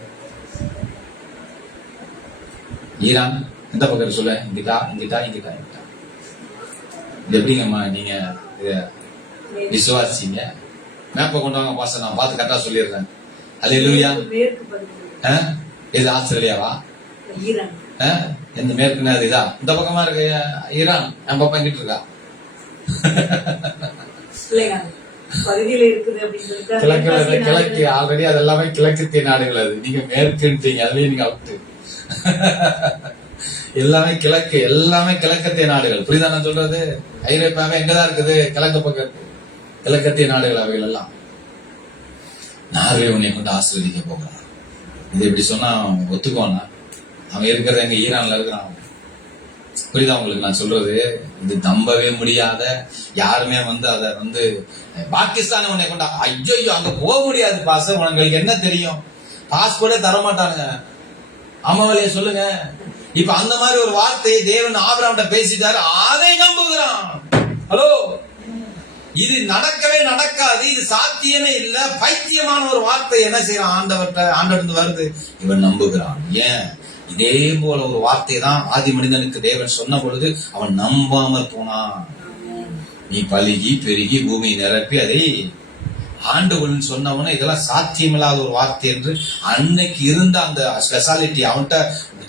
ஈரான் எந்த பக்கம் சொல்ல? இங்கிட்டா. இது எப்படிங்கம்மா நீங்க விசுவாசிங்க? மேப்ப கொண்டு வாங்க பாச, நான் பார்த்து கரெக்டா சொல்லிடுறேன். அல்லேலூயா. இது ஆஸ்திரேலியாவா? எந்த மேற்குன்னு அது இதா? இந்த பக்கமா இருக்கு ஈரான், என் பக்கம் எங்கிட்டு இருக்கா? கிழக்கு ஆல்ரெடி அது எல்லாமே கிழக்கத்திய நாடுகள். அது நீங்க மேற்குன்றீங்க, அதுலயே நீங்க அவுட்டு. எல்லாமே கிழக்கத்திய நாடுகள். புரியுதா நான் சொல்றது? ஐரோப்பாவே எங்கதான் இருக்குது? கிழக்கு பக்கம் கிழக்கத்திய நாடுகள் அவைகள் எல்லாம். நார்வே உன்னை கொண்டு ஆசீர்வதிக்க போகிறான். இது இப்படி சொன்னா ஒத்துக்குவானா? அவன் இருக்கிறது எங்க? ஈரான்ல இருக்கிறான். புரியுதா உங்களுக்கு நான் சொல்றது? இது நம்பவே முடியாத, யாருமே வந்து அதை வந்து பாகிஸ்தான் உன்னை கொண்டா, ஐயோ அங்க போக முடியாது பாச, உங்களுக்கு என்ன தெரியும்? பாஸ்போர்ட்டே தரமாட்டானுங்க. அம்மாவளைய சொல்லுங்க. இப்ப அந்த மாதிரி ஒரு வார்த்தையை தேவன் ஆபிரகாம்கிட்ட பேசிட்டாரு, அதை நம்புகிறான். ஹலோ, இது நடக்கவே நடக்காது, இது சாத்தியமே இல்ல, பைத்தியமான ஒரு வார்த்தை என்ன செய்யறான்? ஆண்டவர்கிட்ட வருது, இவன் நம்புகிறான். ஏன்? இதே போல ஒரு வார்த்தை தான் ஆதி மனிதனுக்கு தேவன் சொன்ன பொழுது அவன் நம்பாமல் போனான். நீ பழுகி பெருகி பூமியை நிரப்பி அதை ஆண்டுகள்னு சொன்னவன இதெல்லாம் சாத்தியமில்லாத ஒரு வார்த்தை என்று அன்னைக்கு இருந்த அந்த ஸ்பெஷாலிட்டி அவன்கிட்ட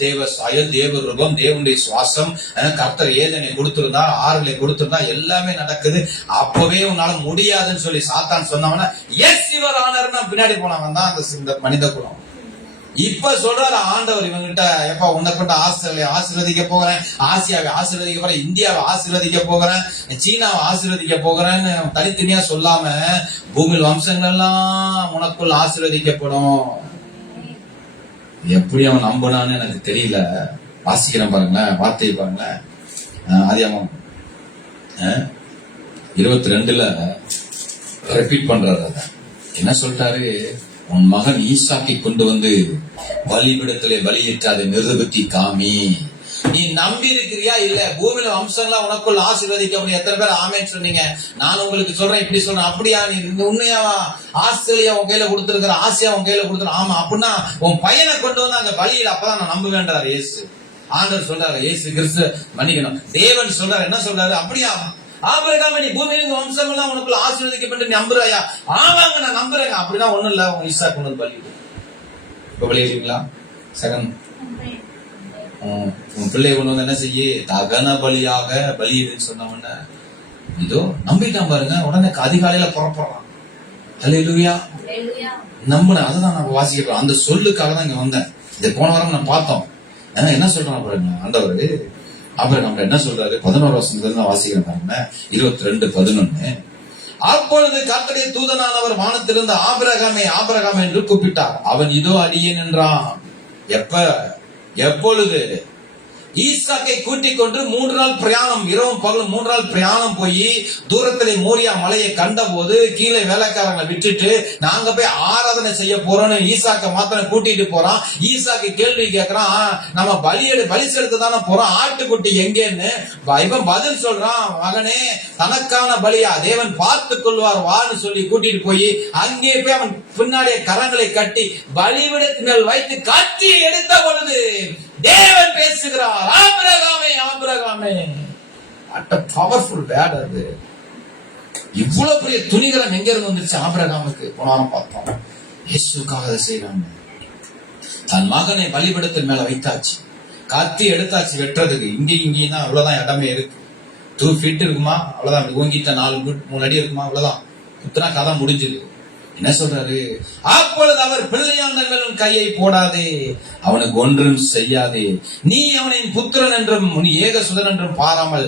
தேவ ரூபம், தேவனுடைய சுவாசம், கர்த்தர் ஏதனை கொடுத்திருந்தா, ஆறுகளை கொடுத்திருந்தா, எல்லாமே நடக்குது. அப்பவே உன்னால முடியாதுன்னு சொல்லி சாத்தான் சொன்னவன எஸ் யுவர் ஆனர்னா பின்னாடி போனவன் தான் அந்த மனித குலம். இப்ப சொல்றாரு ஆண்டவர் இவங்கிட்ட, எப்ப உன்னை கொண்டு ஆஸ்திரேலியா ஆசீர்வதிக்க போகிறேன், ஆசியாவை ஆசீர்வதிக்க போறேன், இந்தியாவை ஆசீர்வதிக்க போகிறேன், சீனாவை ஆசீர்வதிக்க போகிறேன்னு தனித்தனியா சொல்லாம பூமியில் வம்சங்கள் எல்லாம் உனக்குள் ஆசீர்வதிக்கப்படும். எப்படி அவன் நம்பினான்னு எனக்கு தெரியல. வாசிக்கிறேன் பாருங்களேன், வார்த்தையை பாருங்களேன். ஆதியாகமம் 22 ரிப்பீட் பண்றாரு. என்ன சொல்லிட்டாரு? உன் மகன் ஈசாக்கை கொண்டு வந்து பலிபீடத்திலே பலியிட்டு அதை நிறுத்தி காமி. நீ நம்பி இருக்கிறியா? இல்ல பூமியில வம்சங்களா உனக்குள்ள ஆசீர்வதிக்க முடியும். எத்தனை பேர் ஆமேன்னு சொன்னீங்க? நான் உங்களுக்கு சொல்றேன், இப்படி சொல்றேன். அப்படியா? நீ உண்மையாவா? ஆஸ்திரேலியா உன் கையில கொடுத்திருக்கிற, ஆசியா உன் கையில கொடுத்துரு. ஆமா, அப்படின்னா உன் பையனை கொண்டு வந்து அங்க பலியில, அப்பதான் நான் நம்புவேன்றாரு இயேசு. ஆண்டவர் சொல்றாரு, இயேசு கிறிஸ்து மன்னிக்கணும், தேவன் சொல்றாரு. என்ன சொல்றாரு? அப்படியா ஆபிரகாம், நீ பூமியில வம்சம் எல்லாம் உனக்குள்ள ஆசீர்வதிக்கப்பட்டு நீ நம்புறாயா? ஆமாங்க, நான் நம்புறேங்க. அப்படின்னா ஒண்ணும் இல்ல, உங்க ஈசா கொண்டு வந்து பலி. இப்ப விளையாடுறீங்களா? செகண்ட் உன் பிள்ளைய கொண்டு வந்து என்ன செய்ய? தகன பலியாக பலியிடுன்னு சொன்ன இதோ நம்பிட்டான் பாருங்க. உடனே அதிகாலையில புறப்படுறான். அல்லேலூயா, நம்பின. அதுதான் நம்ம வாசிக்கிறோம். அந்த சொல்லுக்காக தான் இங்க வந்தேன். இதை போன வாரம் நான் பார்த்தோம். என்ன சொல்றான் பாருங்க ஆண்டவர். அப்புறம் நம்ம என்ன சொல்றாரு? 11 வசனத்துல வாசிக்கிறேன் பாருங்க. 22:11. அப்பொழுது கர்த்தருடைய தூதனானவர் வானத்திலிருந்து ஆபிரகாமே என்று கூப்பிட்டார். அவன் இதோ அடியேன் என்றான். எப்பொழுது? ஈசாக்கை கூட்டிக் கொண்டு 3 நாள் பிரயாணம், இரவும் பகலும் 3 நாள் பிரயாணம் போய் தூரத்திலே மோரியா மலையை கண்ட போது கீழே வேலைக்காரங்களை விட்டுட்டு நாங்க போய் ஆராதனை செய்ய போறோம்னு ஈசாக்க மாத்திரம் கூட்டிட்டு போறான். ஈசாக்கு கேள்வி கேட்கறான், நம்ம பலி செலுத்த தானே போறோம், ஆட்டுக்குட்டி எங்கேன்னு. இவன் பதில் சொல்றான், மகனே தனக்கான பலியா தேவன் பார்த்துக் கொள்வார் வான்னு சொல்லி கூட்டிட்டு போய் அங்கே போய் அவன் பின்னாடியே கரங்களை கட்டி பலிபீடத்தின் மேல் வைத்து கட்டி எடுத்த பொழுது தேவன் பேசுகிறார், ஆபிரகாமே. பவர்ஃபுல் வேர்ட் அது. இவ்வளவு பெரிய துணிகரம் எங்க இருந்து வந்துருச்சு ஆபிரகாமுக்கு? போனாலும் பார்த்தோம். இயேசுக்காக அதை செய்யறாங்க. தன் மகனை பலிபீடத்தின் மேல வைத்தாச்சு, கத்தி எடுத்தாச்சு வெட்டுறதுக்கு. இங்கேயும் தான் அவ்வளவுதான் இடமே இருக்கு. 2 feet இருக்குமா? அவ்வளவுதான். ஓங்கிட்ட 4 feet 3 அடி இருக்குமா? அவ்வளவுதான். இத்தனை கதை முடிஞ்சது. என்ன சொல்றாரு? அப்பொழுது அவர் பிள்ளையாண்டங்களும் கையை போடாதே, அவனுக்கு ஒன்றும் செய்யாதே, நீ அவனை புத்திரன் என்றும் நீ ஏக சுதன் என்றும் பாராமல்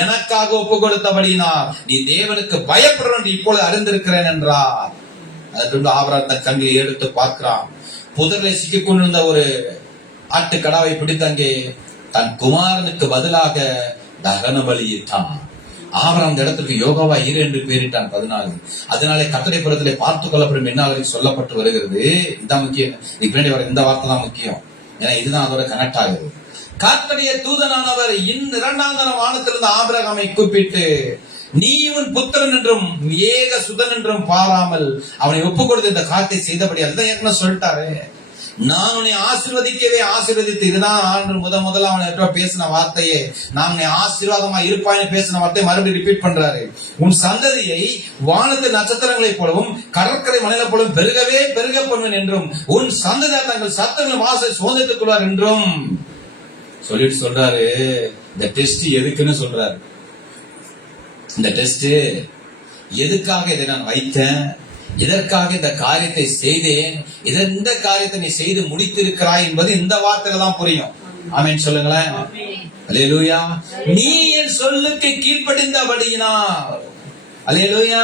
எனக்காக ஒப்பு கொடுத்தபடினா நீ தேவனுக்கு பயப்படுற என்று இப்பொழுது அறிந்திருக்கிறேன் என்றார். அதற்கு ஆபிரகாம் தன் கண்களை எடுத்து பார்க்கிறான். புதரிலே சிக்கிக் கொண்டிருந்த ஒரு ஆட்டுக்கடாவை பிடித்து அங்கே தன் குமாரனுக்கு பதிலாக தகன பலியிட்டான். ஆபிரகாம் அந்த இடத்திற்கு யோகாவா இரு என்று பெயரிட்டான். 14. அதனாலே கர்த்தருடைய புறத்திலே பார்த்துக் கொள்ளப்படும் என்னாலும் சொல்லப்பட்டு வருகிறது. இதுதான் முக்கியம். பின்னாடி வர இந்த வார்த்தை தான் முக்கியம். ஏன்னா இதுதான் அதோட கனெக்ட் ஆகுது. கர்த்தருடைய தூதனானவர் 2ஆம் தரம் வானத்திலிருந்து ஆபிரகாமை கூப்பிட்டு, நீ இவன் புத்திரன் என்றும் ஏக சுதன் என்றும் பாராமல் அவனை ஒப்பு கொடுத்து இந்த காரியத்தை செய்தபடி. அதுதான் ஏற்கனவே சொல்லிட்டாரு, நான் உன்னை ஆசீர்வதித்து. இதுதான் ஆண்டு முதல்ல அவனை பேசின வார்த்தையே. நான் உன்னை ஆசீர்வாதமா இருப்பாய்னு பேசின வார்த்தையை மறுபடியும் ரிப்பீட் பண்றாரு. உன் சந்ததியை வானத்து நட்சத்திரங்களைப் போலவும் கடற்கரை மலையில போலவும் பெருக பண்ணுவேன் என்றும் உன் சந்ததியார் தங்கள் சத்தங்கள் வாசல் சுதந்திரத்துக் கொள்வார் என்றும் சொல்லிட்டு சொல்றாரு. இந்த டெஸ்ட் எதுக்குன்னு சொல்றாரு. இந்த டெஸ்ட் எதுக்காக இதை நான் வைத்தேன், இதற்காக இந்த காரியத்தை செய்தேன், இந்த காரியத்தை நீ செய்து முடித்திருக்கிறாய் என்பது இந்த வார்த்தையில தான் புரியும். ஆமென் சொல்லுங்களேன். அல்லேலூயா. நீ என் சொல்லுக்கு கீழ்ப்படிந்தபடியினால், அல்லேலூயா,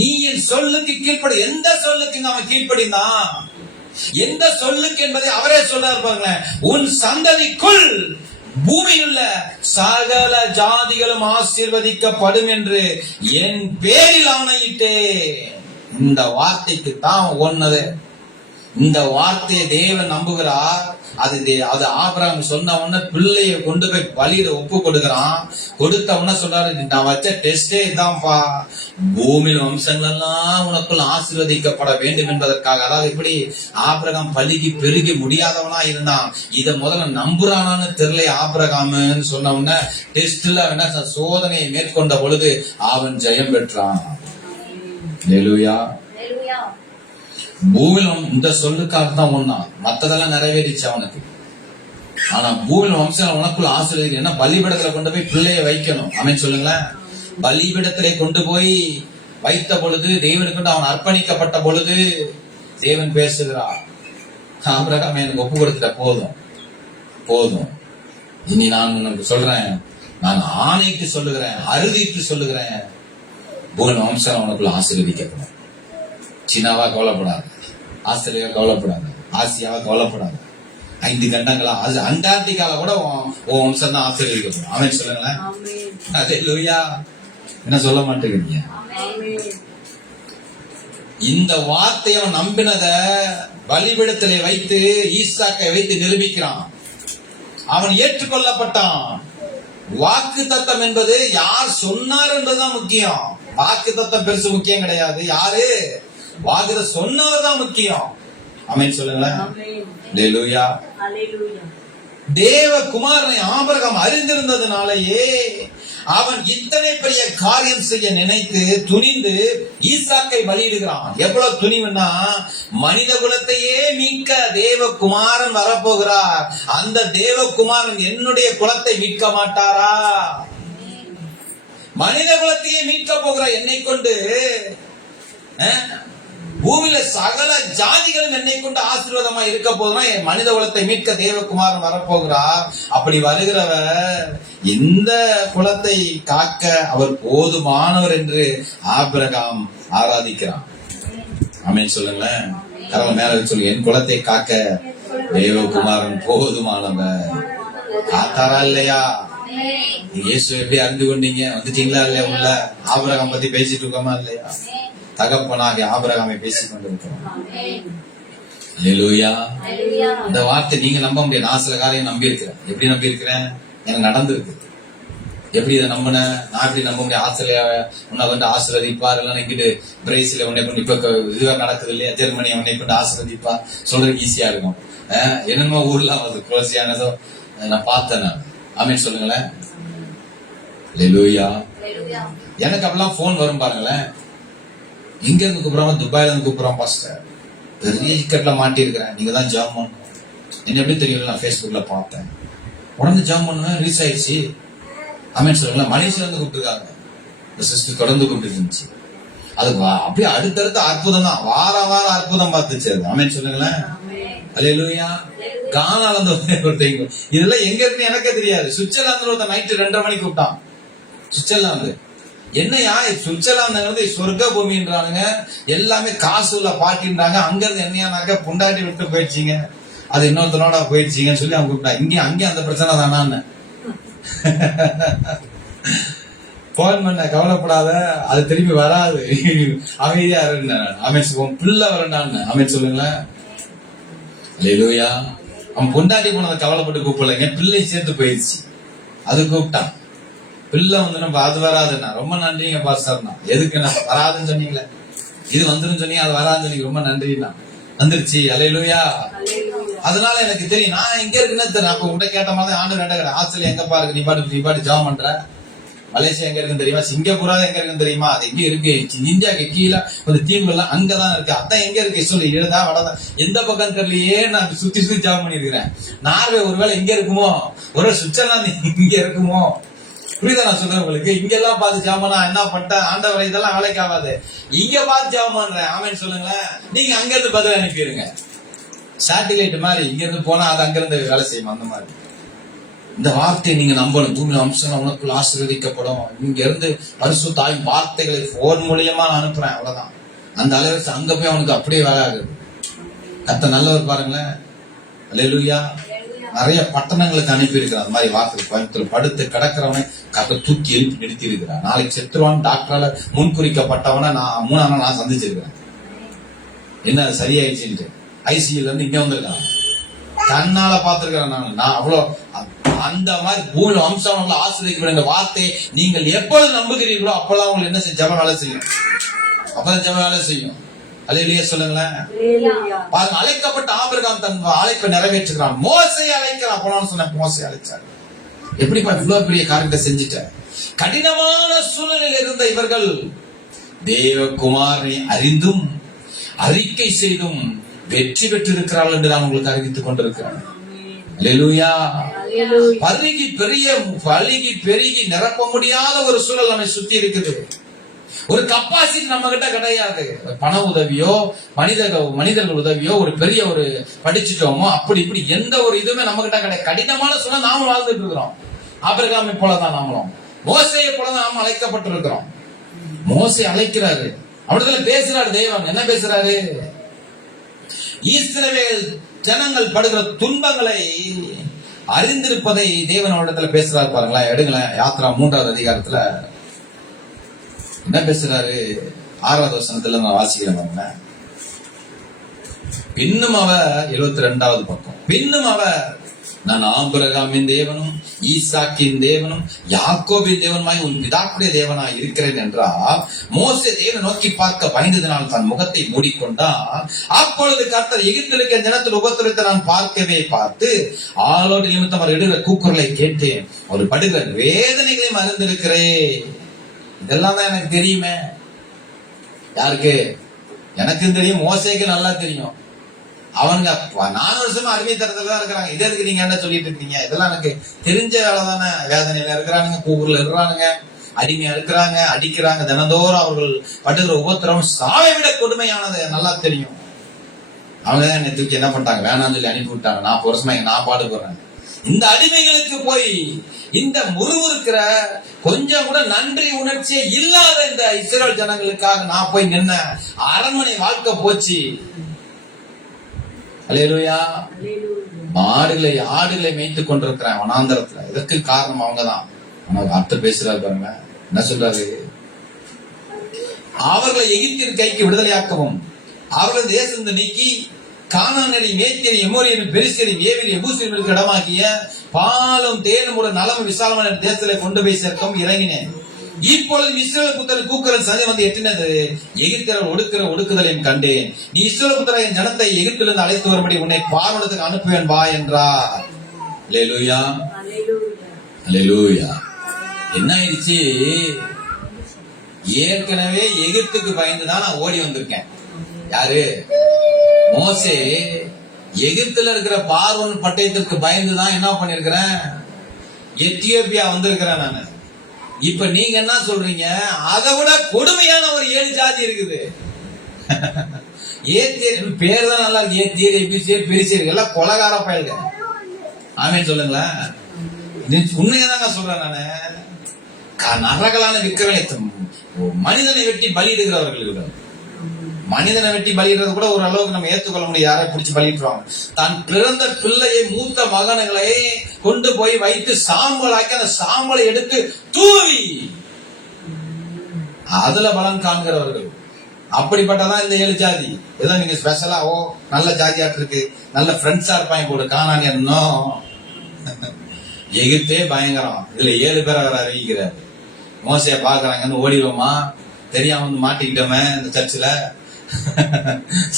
நீ என் சொல்லுக்கு கீழ்ப்படி. எந்த சொல்லுக்கு நாம கீழ்ப்படிந்தான்? எந்த சொல்லுக்கு என்பதை அவரே சொல்றாரு பாருங்களேன். உன் சந்ததிக்குள் பூமியுள்ள சகல ஜாதிகளும் ஆசீர்வதிக்கப்படும் என்று என் பேரில் ஆணையிட்டே. இந்த வார்த்தைக்கு தான் ஒன்னது. இந்த வார்த்தையை தேவன் நம்புகிறார். அது ஆபிரகாம் சொன்ன உடனே பிள்ளைய கொண்டு போய் பலியிட ஒப்பு கொடுக்கிறான். கொடுத்த உடனே சொல்றாரு, நான் வச்ச டெஸ்டே இதான்ப்பா, பூமியில் வம்சங்கள் எல்லாம் உனக்குள்ள ஆசீர்வதிக்கப்பட வேண்டும் என்பதற்காக. அதாவது இப்படி ஆபிரகாம் பலிக்கு பெருகி முடியாதவனா இருந்தான். இத முதல்ல நம்புறானான்னு தெரியல ஆபிரகாம்னு சொன்ன உடனே டெஸ்ட்ல சோதனையை மேற்கொண்ட பொழுது அவன் ஜெயம் பெற்றான். ஹல்லேலூயா. பூமியில இந்த சொல்லுக்காக தான் ஒண்ணா, மத்ததெல்லாம் நிறைவேறிச்சு அவனுக்கு. ஆனா பூமியில வம்சம் உனக்குள்ள ஆசீர்வதி என்ன, பலிபீடத்துல கொண்டு போய் பிள்ளைய வைக்கணும். ஆமென் சொல்லுங்களேன். பலிபீடத்திலே கொண்டு போய் வைத்த பொழுது, தேவனுக்கு அவன் அர்ப்பணிக்கப்பட்ட பொழுது தேவன் பேசுகிறார், ஆபிரகாம் எனக்கு ஒப்பு கொடுத்துட்ட, போதும் போதும், இனி நான் உனக்கு சொல்றேன், நான் ஆணைக்கு சொல்லுகிறேன், அறுதிட்டு சொல்லுகிறேன், பூமி வம்சம் உனக்குள்ள ஆசீர்வதிக்கப்படும். சீனாவா கவலைப்படாது, ஆஸ்திரேலியா கவலைப்படாது, ஆசியாவா கவலைப்படாது, 5 கண்டங்களா, அது அண்டார்டிகால கூட உன் வம்சம் தான் ஆசீர்வதிக்கப்படும். ஆமென் சொல்லுங்களேன். ஹல்லேலூயா. என்ன சொல்ல மாட்டேங்கிறீங்க? இந்த வார்த்தையை அவன் நம்பினத பலிபீடத்திலே வைத்து ஈசாக்கை வைத்து நிரூபிக்கிறான். அவன் ஏற்றுக்கொள்ளப்பட்டான். வாக்கு தத்தம் என்பது யார் சொன்னார் என்பதுதான் முக்கியம். வாக்கு தத்தம் பெருசு முக்கியம் கிடையாது, யாரு வாக்கு சொன்னவர் தான் முக்கியம். ஆமென் சொல்லுங்களேன். ஹல்லேலூயா. தேவகுமாரனை ஆபிரகாம் அறிந்திருந்ததுனாலேயே அவன் இத்தனை பெரிய காரியம் செய்ய நினைத்து துணிந்து ஈசாக்கை பலியிடுகிறான். எவ்வளவு துணிவுன்னா, மனித குலத்தையே மீட்க தேவகுமாரன் வரப்போகிறார், அந்த தேவகுமாரன் என்னுடைய குலத்தை மீட்க மாட்டாரா? மனித குலத்தையே மீட்க போகிற என்னை கொண்டு பூமியில சகல ஜாதிகளும் என்னை கொண்டு ஆசீர்வாதமா இருக்க போதுனா, என் மனித குலத்தை மீட்க தேவகுமாரன் வரப்போகிறார். அப்படி வருகிறவர் இந்த குலத்தை காக்க அவர் போதுமானவர் என்று ஆபிரகாம் ஆராதிக்கிறான். ஆமென் சொல்லுங்களேன். கரல மேல சொல்லுங்க, என் குலத்தை காக்க தேவகுமாரன் போதுமானவர். காத்தாரா இல்லையா? இயேசு எப்படி அறிந்து கொண்டீங்க? வந்துட்டீங்களா இல்லையா? உள்ள ஆபிரகாம் பத்தி பேசிட்டு இருக்கோமா இல்லையா? தகப்பனாகிய ஆபிரகாமை பேசிக் கொண்டிருக்கிறோம். ஹல்லேலூயா. இந்த வார்த்தை நீங்க நம்ப முடியாது. நான் சில காரியம் நம்பி இருக்கிறேன். எப்படி நம்பி இருக்கிறேன்? எனக்கு நடந்திருக்கு. எப்படி இதை நம்பினேன்? நான் எப்படி நம்ப முடியும்? ஆஸ்திரேலியாவை உன்னை கொண்டு ஆசீர்வதிப்பார், இல்லைன்னா இங்கிட்டு பிரேசில உன்னை கொண்டு, இப்ப இதுவா நடக்குது இல்லையா, ஜெர்மனியை உன்னை கொண்டு ஆசீர்வதிப்பா, சொல்றதுக்கு ஈஸியா இருக்கும். என்னென்னமோ ஊர்லாம் வந்து குரோசியானதோ நான் பார்த்தேன் நான். ஆமென் சொல்லுங்களேன். ஹல்லேலூயா. எனக்கு அப்படிலாம் போன் வரும் பாருங்களேன். எங்க இருந்து கூப்பிடுறாங்க? துபாயில இருந்து கூப்பிடுறான். பாஸ்டர், பெரிய இக்கட்ல மாட்டி இருக்கிறேன், நீங்க தான் ஜாம் பண்ணணும். என்ன எப்படி தெரியல, நான் பேஸ்புக்ல பார்த்தேன். உடனே ஜாம் பண்ணுவேன், ரீச் ஆயிடுச்சு. ஆமென் சொல்லுங்களேன். மலேசியா இருந்து கூப்பிட்டுருக்காங்க, இந்த சிஸ்டர் தொடர்ந்து கூப்பிட்டு இருந்துச்சு. அது அப்படியே அடுத்தடுத்த அற்புதம் தான், வார அற்புதம் பார்த்துச்சு அது. ஆமென் சொல்லுங்களேன். ஹல்லேலூயா. கானால ஒருத்தங்க, இதெல்லாம் எங்க இருக்குன்னு எனக்கே தெரியாது. சுவிட்சர்லாந்துல ஒருத்தன் நைட்டு 2:30 மணிக்கு கூப்பிட்டான். சுவிட்சர்லாந்து என்னையா, சுவிட்சர்லாந்து சொர்க்க பூமின்றானுங்க, எல்லாமே காசு உள்ள பாட்டின்றாங்க. அங்க இருந்து என்னையானாக்க பொண்டாட்டி விட்டு போயிடுச்சிங்க, அது இன்னொருத்தனோட போயிடுச்சிங்கன்னு சொல்லி அவங்க கூப்பிட்டா. அங்கேயும் அந்த பிரச்சனை தானான்னு போன் பண்ண. கவலைப்படாத, அது திரும்பி வராது, அமைதியா இருந்தேன். அமைச்சு பிள்ளை வரண்டான்னு. அமைச்சு சொல்லுங்களேன். ஹல்லேலூயா. அவன் பொண்டாட்டி போனதை கவலைப்பட்டு கூப்பிடலைங்க, பிள்ளை சேர்த்து போயிடுச்சு, அது கூப்பிட்டான். பிள்ளை வந்து நம்ம அது வராதுண்ணா, ரொம்ப நன்றிங்க பாஸ்டர்னா. எதுக்குண்ணா? வராதுன்னு சொன்னீங்களே, இது வந்துடும் சொன்னீங்க, அது வராதுன்னு சொன்னீங்க, ரொம்ப நன்றிண்ணா. வந்துருச்சு. ஹல்லேலூயா. அதனால எனக்கு தெரியும் நான் எங்க இருக்குன்னு தெரியும். அப்ப உங்கள்கிட்ட கேட்ட மாதிரி ஆண்டு வேண்டாம். ஆஸ்திரேலியா எங்க பாருக்கு, நீ பாட்டு ஜாம் பண்ற. மலேசியா எங்க இருக்குன்னு தெரியுமா? சிங்கப்பூரா எங்க இருக்குன்னு தெரியுமா? அது எங்க இருக்கு? இந்தியாவுக்கு கீழே கொஞ்சம் தீவுகள்லாம் அங்கதான் இருக்கு. அதான் எங்க இருக்கு சொல்லி, இடதா வடதான் எந்த பக்கம் தெரியலையே. நான் சுத்தி ஜாம் பண்ணிருக்கிறேன். நார்வே ஒருவேளை எங்க இருக்குமோ, ஒருவேளை சுவிட்சர்லாந்து இங்க இருக்குமோ, புரியுதா நான் சொல்றேன் உங்களுக்கு? இங்க எல்லாம் பார்த்து ஜாமானா என்ன பண்ணிட்டேன், ஆண்டவரை இதெல்லாம் வேலைக்கு ஆகாது, இங்க பார்த்து ஜாம் பண்றேன். ஆமென் சொல்லுங்களேன். நீங்க அங்க இருந்து பதில் அனுப்பிடுங்க. சேட்டிலைட் மாதிரி இங்க இருந்து போனா அது அங்க இருந்து வேலை செய்யும். அந்த மாதிரி இந்த வார்த்தையை நீங்க நம்பணும். பூமி வம்சம் உனக்குள்ள ஆசீர்வதிக்கப்படும். இங்க இருந்து பரிசுத்த தாயின் வார்த்தைகளை போன் மூலியமா நான் அனுப்புறேன், அவ்வளவுதான். அந்த அளவுக்கு அங்க போய் அவனுக்கு அப்படியே வேலை ஆகுது. கர்த்தர் நல்லவர் பாருங்களேன். ஹல்லேலூயா. நிறைய பட்டணங்களுக்கு அனுப்பி இருக்கிறார் அந்த மாதிரி வார்த்தை. கோயம்புத்தூர் படுத்து கிடக்கிறவனை கர்த்தர் தூக்கி எழுப்பி நிறுத்தி இருக்கிறார். நாளைக்கு செத்துருவான் டாக்டரால முன்குறிக்கப்பட்டவனை நான் 3 நாள் நான் சந்திச்சிருக்கிறேன். என்ன சரியாயிடுச்சு, ஐசியூல இருந்து இங்க வந்திருக்கான், கண்ணால பாத்துருக்கிறேன் நான். அவ்வளவு அந்த மாதிரி பூமி வம்சம் ஆசிரியர் வார்த்தையை நீங்கள் எப்பொழுது நம்புகிறீர்களோ அப்பதான் உங்களுக்கு என்ன செய்யும்? ஜெபம் வேலை செய்யும். அப்பதான் ஜெபம் வேலை செய்யும். அல்லேலூயா சொல்லுங்களேன். பாருங்க, அழைக்கப்பட்ட ஆபிரகாம் தன் அழைப்பை நிறைவேற்றுகிறான். மோசையை அழைக்கிறான். அப்ப சொன்ன மோசையை அழைச்சாரு. எப்படிப்பா இவ்வளவு பெரிய காரியத்தை செஞ்சுட்ட? கடினமான சூழ்நிலையில் இருந்த இவர்கள் தேவகுமாரனை அறிந்தும் அறிக்கை செய்தும் வெற்றி பெற்றிருக்கிறார்கள் என்று நான் உங்களுக்கு அறிவித்துக் கொண்டிருக்கிறேன். அல்லேலூயா. பருகி பெருகி நிரப்ப முடியாத ஒரு சூழல் நம்மை சுத்தி இருக்குது. ஒரு கப்பாசிட்டி நம்ம கிட்ட கிடையாது. பண உதவியோ மனிதர்கள் உதவியோ ஒரு பெரிய ஒரு படிச்சுட்டோமோ அப்படி இப்படி எந்த ஒரு இதுவுமே நம்ம கிட்ட கிடையாது. கடினமான சூழல் நாம வாழ்ந்துட்டு இருக்கிறோம். ஆபிரகாமை போலதான் நாமளும், மோசேயை போலதான் நாம அழைக்கப்பட்டிருக்கிறோம். மோசே அழைக்கிறாரு, அப்படிதான் பேசுறாரு. தேவன் என்ன பேசுறாரு? இஸ்ரவேல் ஜனங்கள் படுகிற துன்பங்களை அறிந்திருப்பதை தேவனோடத்துல பேசுறாரு. பாருங்களேன், எடுங்களேன். யாத்ரா 3வது அதிகாரத்துல என்ன பேசுறாரு? 6வது வசனத்துல நான் வாசிக்கிறேன். பின்னும் அவர் 72வது பக்கம், பின்னும் அவர் நான் ஆபிரகாமின் தேவனும் ஈசாக்கின் தேவனும் யாக்கோபின் தேவனுமாய் உன் பிதாக்குடைய தேவனாய் இருக்கிறேன் என்றால், மோசே தேவனை நோக்கி பார்க்க பயந்ததினால் தன் முகத்தை மூடிக்கொண்டான். அப்பொழுது கர்த்தர் எகிப்திலுக்கு ஜனத்தில் உபத்திரத்தை நான் பார்க்கவே பார்த்து ஆளோடு நிமித்தம் அவர் இடுகிற கூக்குரலை கேட்டேன், ஒரு படுகிற வேதனைகளையும் அறிந்திருக்கிறேன். இதெல்லாம் தான் எனக்கு தெரியுமே. யாருக்கு? எனக்கும் தெரியும், மோசேக்கு நல்லா தெரியும். அவங்க 4 வருஷமா அடிமை தரத்துல தான் இருக்கிறாங்க. இதே இருக்கு நீங்க என்ன சொல்லிட்டு இருக்கீங்க? இதெல்லாம் எனக்கு தெரிஞ்ச வேலை தானே. வேதனையில இருக்கிறானுங்க, கூகுள்ல இருக்கிறானுங்க, அடிமையா இருக்கிறாங்க, அடிக்கிறாங்க. தினந்தோறும் அவர்கள் படுகிற உபத்திரம் சாவை விட கொடுமையானது நல்லா தெரியும். அவங்க தான் என்னை தூக்கி என்ன பண்ணிட்டாங்க, வேணாம்னு சொல்லி அனுப்பி விட்டாங்க. 40 வருஷமா நான் பாடுபடுறேன். இந்த அடிமைகளுக்கு போய் இந்த முறுமுறுக்கிற கொஞ்சம் கூட நன்றி உணர்ச்சியே இல்லாத இந்த இஸ்ரவேல் ஜனங்களுக்காக நான் போய் நின்ன அரண்மனை வாழ்க்கை போச்சு. அல்லேலூயா. ஆடுகளை மேய்த்து கொண்டிருக்கிறேன் வனாந்தரத்துல. இதற்கு காரணம் அவங்கதான். அர்த்தம் பேசுறாரு பாருங்க. என்ன சொல்றாரு? அவர்களை எகிப்தின் கைக்கு விடுதலையாக்கவும் அவர்களை தேசத்தை நீக்கி கானானியரை மேய்த்தியரை எமோரியரும் பெரிசியரையும் ஏவியரையும் எபூசியருக்கு இடமாக்கிய பாலும் தேனும் உள்ள நலம் விசாலமான தேசத்திலே கொண்டு போய் சேர்க்கவும் இறங்கினேன். இப்பொழுது இஸ்ரவேல் புத்திரன் கூக்குரல் சதை வந்து எட்டினது. எகிப்தியர் ஒடுக்குதலையும் கண்டேன். நீ இஸ்ரவேல் புத்திரன் என் ஜனத்தை எகிப்திலிருந்து அழைத்து வரும்படி உன்னை பார்வோனுக்கு அனுப்புவேன் வா என்றார். அல்லேலூயா, அல்லேலூயா. என்ன ஆயிடுச்சு? ஏற்கனவே எகிப்துக்கு பயந்துதான் நான் ஓடி வந்திருக்கேன். யாரு? மோசே. எகிப்துல இருக்கிற பார்வோன் பட்டயத்திற்கு பயந்துதான் என்ன பண்ணிருக்கிறேன், எத்தியோப்பியா வந்திருக்கிறேன் நானு. இப்ப நீங்க என்ன சொல்றீங்க? அதை விட கொடுமையான ஒரு 7 ஜாதி இருக்குது. ஏத்தியர் பேர் தான் நல்லா இருக்கு. ஏத்தியர், எபிசியர், பெரிசியர் எல்லாம் கொலகார பயல்க. ஆமேன்னு சொல்லுங்களேன். உண்மையதாங்க சொல்றேன் நானு. நரகலான விக்கிரகம் மனிதனை வெட்டி பலியிடுகிறவர்கள். மனிதனை வெட்டி பலியிடுறது கூட ஒரு அளவுக்கு நம்ம ஏற்றுக்கொள்ள முடியும். யாரை பிடிச்சி பலியிடுவாங்க? தான் பிறந்த பிள்ளையை, மூத்த மகன்களை கொண்டு போய் வைத்து சாம்பலாக்கி அந்த சாம்பலை எடுத்து தூவி அதுல பலன் காண்கிறவர்கள். அப்படிப்பட்டதான் இந்த 7 ஜாதி. ஏதோ நீங்க ஸ்பெஷலா நல்ல ஜாதியாட்டு இருக்கு, நல்ல ஃப்ரெண்ட்ஸா இருப்பாங்க போடு கானானியர்னோ. எகிப்தே பயங்கரம். இதுல 7 பேரை வர அறிவிக்கிறார். மோசைய பாக்குறாங்கன்னு ஓடிடுவோமா, தெரியாம வந்து மாட்டிக்கிட்டோமே இந்த சர்ச்சில்.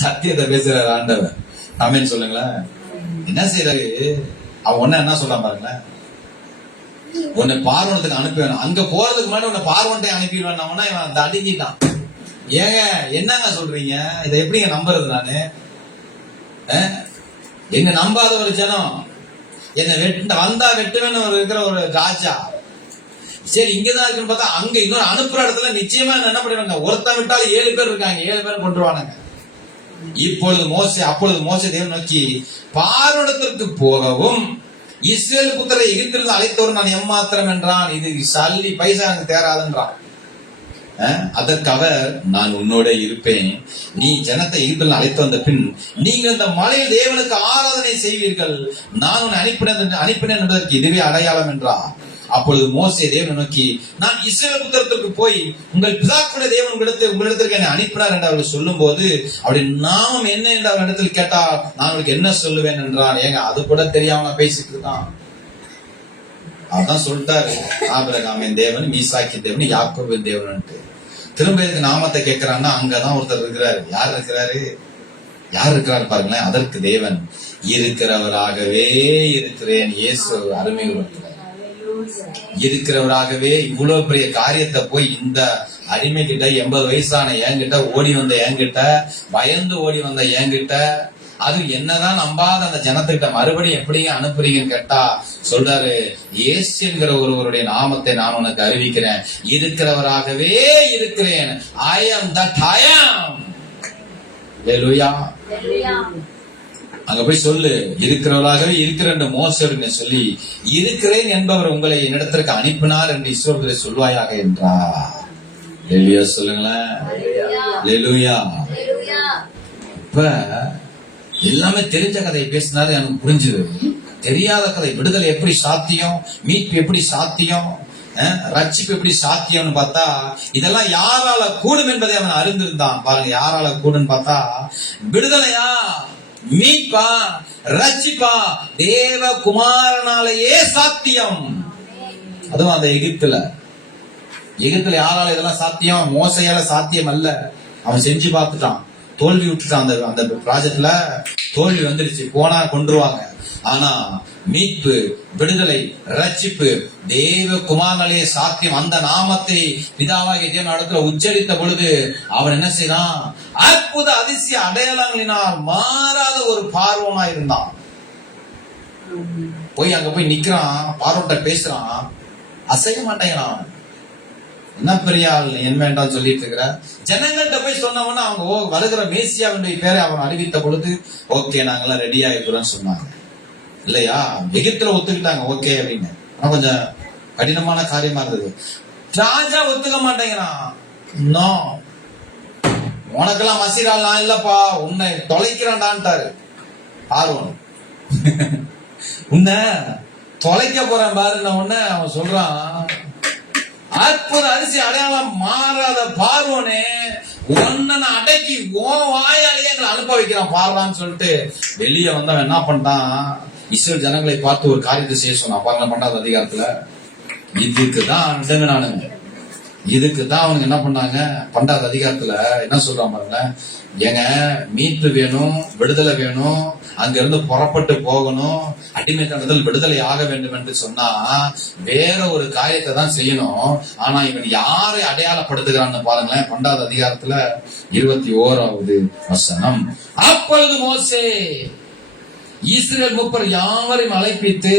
சத்தியத்தை பேசுறாரு ஆண்டவர். ஆமென் சொல்லுங்களேன். என்ன செய்யறாரு? அவன் ஒன்ன என்ன சொல்றான் பாருங்களேன். உன்னை பார்வனத்துக்கு அனுப்பிவேணும். அங்க போறதுக்கு முன்னாடி உன்னை பார்வன்ட்டை அனுப்பிடுவேன். இவன் அந்த அடங்கிட்டான். ஏங்க என்னங்க சொல்றீங்க? இதை எப்படிங்க நம்புறது நானு? என்ன நம்பாத ஒரு ஜனம் என்ன வந்தா வெட்டுவேன்னு இருக்கிற ஒரு ராஜா. சரி இங்கதான் இருக்குன்னு பார்த்தா அங்க இன்னொரு அனுப்புற இடத்துல நிச்சயமா என்ன பண்ணுவாங்க? ஒருத்தன் விட்டாலும் 7 பேர் இருக்காங்க. 7 பேர் கொண்டுருவானுங்க. அப்பொழுது மோசே தேவன் நோக்கி, பார்வோனிடத்திற்கு போகவும் இஸ்ரவேல் புத்திரரை எகிப்திலிருந்து அழைத்தவர் நான் எம்மாத்திரம் என்றான். இது சல்லி பைசா எனக்கு தேராதுன்றான். அதற்கு அவர், நான் உன்னோட இருப்பேன். நீ ஜனத்தை எகிப்திலிருந்து அழைத்து வந்த பின் நீங்கள் இந்த மலையில் தேவனுக்கு ஆராதனை செய்வீர்கள். நான் உன்னை அனுப்பினேன் என்பதற்கு இதுவே அடையாளம் என்றார். அப்பொழுது மோசே தேவனை நோக்கி, நான் இஸ்ரவேல் புத்திரத்திற்கு போய் உங்கள் பிதாக்களுடைய தேவன் உங்களிடத்திற்கு என்னை அனுப்பினார் என்று அவர்கள் சொல்லும் போது அவருடைய நாமம் என்ன என்று அவர் இடத்தில் கேட்டால் நான் அவருக்கு என்ன சொல்லுவேன் என்றான். ஏங்க அது கூட தெரியாம பேசிட்டு இருக்கான். அதான் சொல்லிட்டாரு, ஆபிரகாமின் தேவன், ஈசாக்கின் தேவன், யாக்கோபின் தேவன். திரும்ப இதுக்கு நாமத்தை கேட்கிறான்னா அங்கதான் ஒருத்தர் இருக்கிறாரு. யார் இருக்கிறாரு பாருங்களேன். அதற்கு தேவன், இருக்கிறவராகவே இருக்கிறேன். இயேசு அருமை இருக்கிறவராகவே இவ்வளவு பெரிய காரியத்தை போய் இந்த அடிமை கிட்ட 80 வயசான என்கிட்ட ஓடி வந்த என்கிட்ட, பயந்து ஓடி வந்த என்கிட்ட, அது என்னதான் நம்பாத அந்த ஜனத்துக்கிட்ட மறுபடியும் எப்படிங்க அனுப்புறீங்கன்னு கேட்டா சொல்றாரு, இயேசு என்கிற ஒருவருடைய நாமத்தை நான் உனக்கு அறிவிக்கிறேன், இருக்கிறவராகவே இருக்கிறேன். I am that I am. ஹல்லேலூயா. அங்க போய் சொல்லு, இருக்கிறவராகவே இருக்கிறேன் மோசே சொல்லி, இருக்கிறேன் என்பவர் உங்களை என்னிடத்திற்கு அனுப்பினார் என்று இஸ்ரவேலரே சொல்வாயாக என்றார். ஹல்லேலூயா சொல்லுங்களேன். ஹல்லேலூயா. இப்ப எல்லாமே தெரிஞ்ச கதையை பேசினாரு, எனக்கு புரிஞ்சுது. தெரியாத கதை, விடுதலை எப்படி சாத்தியம், மீட்பு எப்படி சாத்தியம், ரட்சிப்பு எப்படி சாத்தியம்னு பார்த்தா இதெல்லாம் யாரால கூடும் என்பதை அவன் அறிந்திருந்தான். பாருங்க, யாரால கூடுன்னு பார்த்தா விடுதலையா, மீட்பா, ரட்சிப்பா தேவ குமாரனாலேயே சாத்தியம். அதுவும் அந்த எகிப்துல யாரால இதெல்லாம் சாத்தியம்? மோசையால சாத்தியம் அல்ல. அவன் செஞ்சு பார்த்துட்டான், தோல்வி விட்டுட்டான். அந்த ப்ராஜெக்ட்ல தோல்வி வந்துருச்சு, போனா கொன்றுவாங்க. ஆனா மீட்பு, விடுதலை, ரட்சிப்பு தேவ குமாரனாலேயே சாத்தியம். அந்த நாமத்தை பிதாவாகிய தேவன் இடத்துல உச்சரித்த பொழுது அவன் என்ன செய்யறான்? அற்புத அதிசய அடையாளங்களினால் மாறாத ஒரு பார்வனா இருந்தான். போய் அங்க போய் நிக்கிறான், பார்வட்ட பேசுறான், அசைய மாட்டேங்கிறான். என்ன பெரிய ஆள், என்ன வேண்டாம் சொல்லிட்டு இருக்கிற ஜனங்கள்கிட்ட போய் சொன்னவன அவங்க வருகிற மேசியாவுடைய பேரை அவன் அறிவித்த பொழுது ஓகே நாங்கெல்லாம் ரெடியா இருக்கிறோம்னு சொன்னாங்க. இல்லையா, எகிப்துல ஒத்துக்கிட்டாங்க ஓகே அப்படின்னு. கொஞ்சம் கடினமான காரியமா இருந்தது. ராஜா ஒத்துக்க மாட்டேங்கிறான். உனக்கெல்லாம் மசீரால் நான் இல்லப்பா, உன்னை தொலைக்கிறான்டான்ட்டாரு பார்வன். உன்னை தொலைக்க போறேன் பாருன்னு உடனே அவன் சொல்றான், அற்புத அதிசய அடையாளம் மாறாத பார்வோனே, உன்னை அடக்கி உன் வாயாலேயே எங்களை அனுப்ப வைக்கிறான் பாருடான்னு சொல்லிட்டு வெளியே வந்தவன் என்ன பண்ணிட்டான்? இஸ்ரவேல் ஜனங்களை பார்த்து ஒரு காரியத்தை செய்ய சொன்னான். பாருங்க 12வது அதிகாரத்துல. இதுக்குதான் அவனுக்கு என்ன பண்ணாங்க? 12வது அதிகாரத்துல என்ன சொல்றான் பாருங்க, ஏங்க மீட்பு வேணும், விடுதலை வேணும், அங்க இருந்து புறப்பட்டு போகணும், அடிமைத்தனத்தில் விடுதலை ஆக வேண்டும் என்று சொன்னா வேற ஒரு காரியத்தை தான் செய்யணும். ஆனா இவன் யாரை அடையாளப்படுத்துகிறான்னு பாருங்களேன். 12வது அதிகாரத்துல 21வது வசனம். அப்பொழுது மோசே இஸ்ரவேல் மூப்பர் யாவரையும் அழைப்பித்து,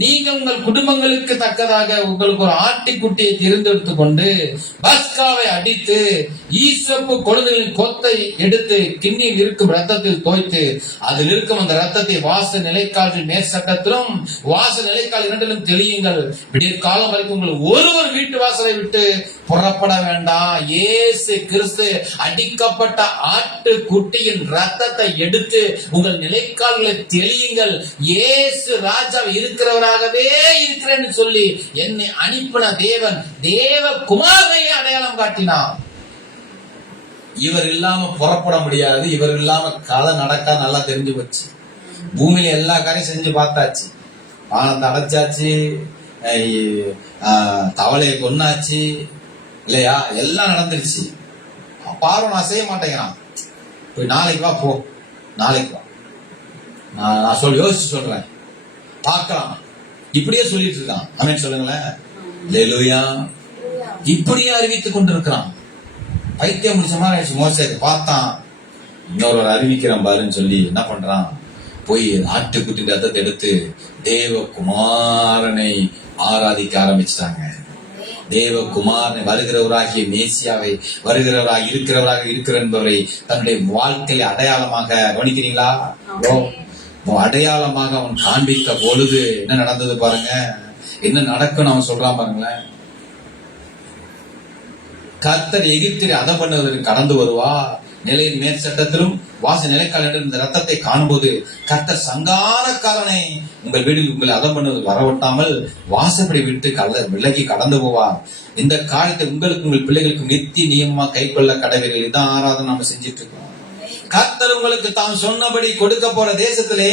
நீங்கள் உங்கள் குடும்பங்களுக்கு தக்கதாக உங்களுக்கு ஒரு ஆட்டுக்குட்டியை தேர்ந்தெடுத்துக் கொண்டு பஸ்காவை அடித்து ஈசப்பு கொழுந்துகளின் கொத்தை எடுத்து கிண்ணியில் இருக்கும் ரத்தத்தில் தோய்த்து அதில் இருக்கும் அந்த ரத்தத்தை வாச நிலைக்காலில் மேற்சட்டத்திலும் வாச நிலைக்கால் இரண்டிலும் தெளியுங்கள். விடியற் காலம் வரைக்கும் உங்கள் ஒருவர் வீட்டு வாசலை விட்டு புறப்பட வேண்டாம். இயேசு கிறிஸ்து அடிக்கப்பட்ட ஆட்டு குட்டியின் ரத்தத்தை எடுத்து உங்கள் நிலைக்கால்களை தெளியுங்கள். இயேசு ராஜா இருக்கிறவராகவே இருக்கிறேன்னு சொல்லி என்னை அனுப்பின தேவன் தேவ குமாரனை அடையாளம் காட்டினான். இவர் இல்லாம புறப்பட முடியாது, இவர் இல்லாம கதை நடக்க நல்லா தெரிஞ்சு போச்சு. பூமியில எல்லா காரியம் செஞ்சு பார்த்தாச்சு, வானத்தை அடைச்சாச்சு, தவளையை கொன்னாச்சு, இல்லையா, எல்லாம் நடந்துருச்சு. பார்வன் நான் செய்ய மாட்டேங்கிறான். போய் நாளைக்கு வா, போ நாளைக்கு வா, நான் யோசிச்சு சொல்றேன் பார்க்கலாம், இப்படியே சொல்லிட்டு இருக்கான். ஆமென் சொல்லுங்களேன். ஹல்லேலூயா. இப்படியே அறிவித்துக் கொண்டிருக்கிறான். பைத்தியம் முடிச்ச மாதிரி ஆயிடுச்சு. மோசே பார்த்தான், இன்னொரு அறிவிக்கிறான் பாருன்னு சொல்லி என்ன பண்றான்? போய் ஆட்டுக்குட்டி ரத்தத்தை எடுத்து தேவகுமாரனை ஆராதிக்க ஆரம்பிச்சிட்டாங்க. தேவகுமாரனை, வருகிறவராகிய மேசியாவை, வருகிறவராக இருக்கிறவராக இருக்கிற என்பவரை தன்னுடைய வாழ்க்கையை அடையாளமாக கவனிக்கிறீங்களா? அடையாளமாக அவன் காண்பித்த பொழுது என்ன நடந்தது பாருங்க. என்ன நடக்கும் அவன் சொல்றான் பாருங்களேன். கர்த்தர் எகிப்திலே அதம் பண்ணுவதற்கு கடந்து வருவா, நிலையின் மேல் சட்டத்திலும் வாச நிலைக்கால் இந்த ரத்தத்தை காணும்போது கர்த்தர் சங்காரக்காரனை உங்கள் வீட்டில் உங்களை அதம் பண்ணுவது வரவிட்டாமல் வாசப்படி விட்டு விலகி கடந்து போவார். இந்த காரியத்தை உங்களுக்கு உங்கள் பிள்ளைகளுக்கு நித்திய நியமமா கை கொள்ள கடவீர்கள். இதான் ஆராதனை நாம செஞ்சிட்டு இருக்கோம். கர்த்தர் உங்களுக்கு தாம் சொன்னபடி கொடுக்க போற தேசத்திலே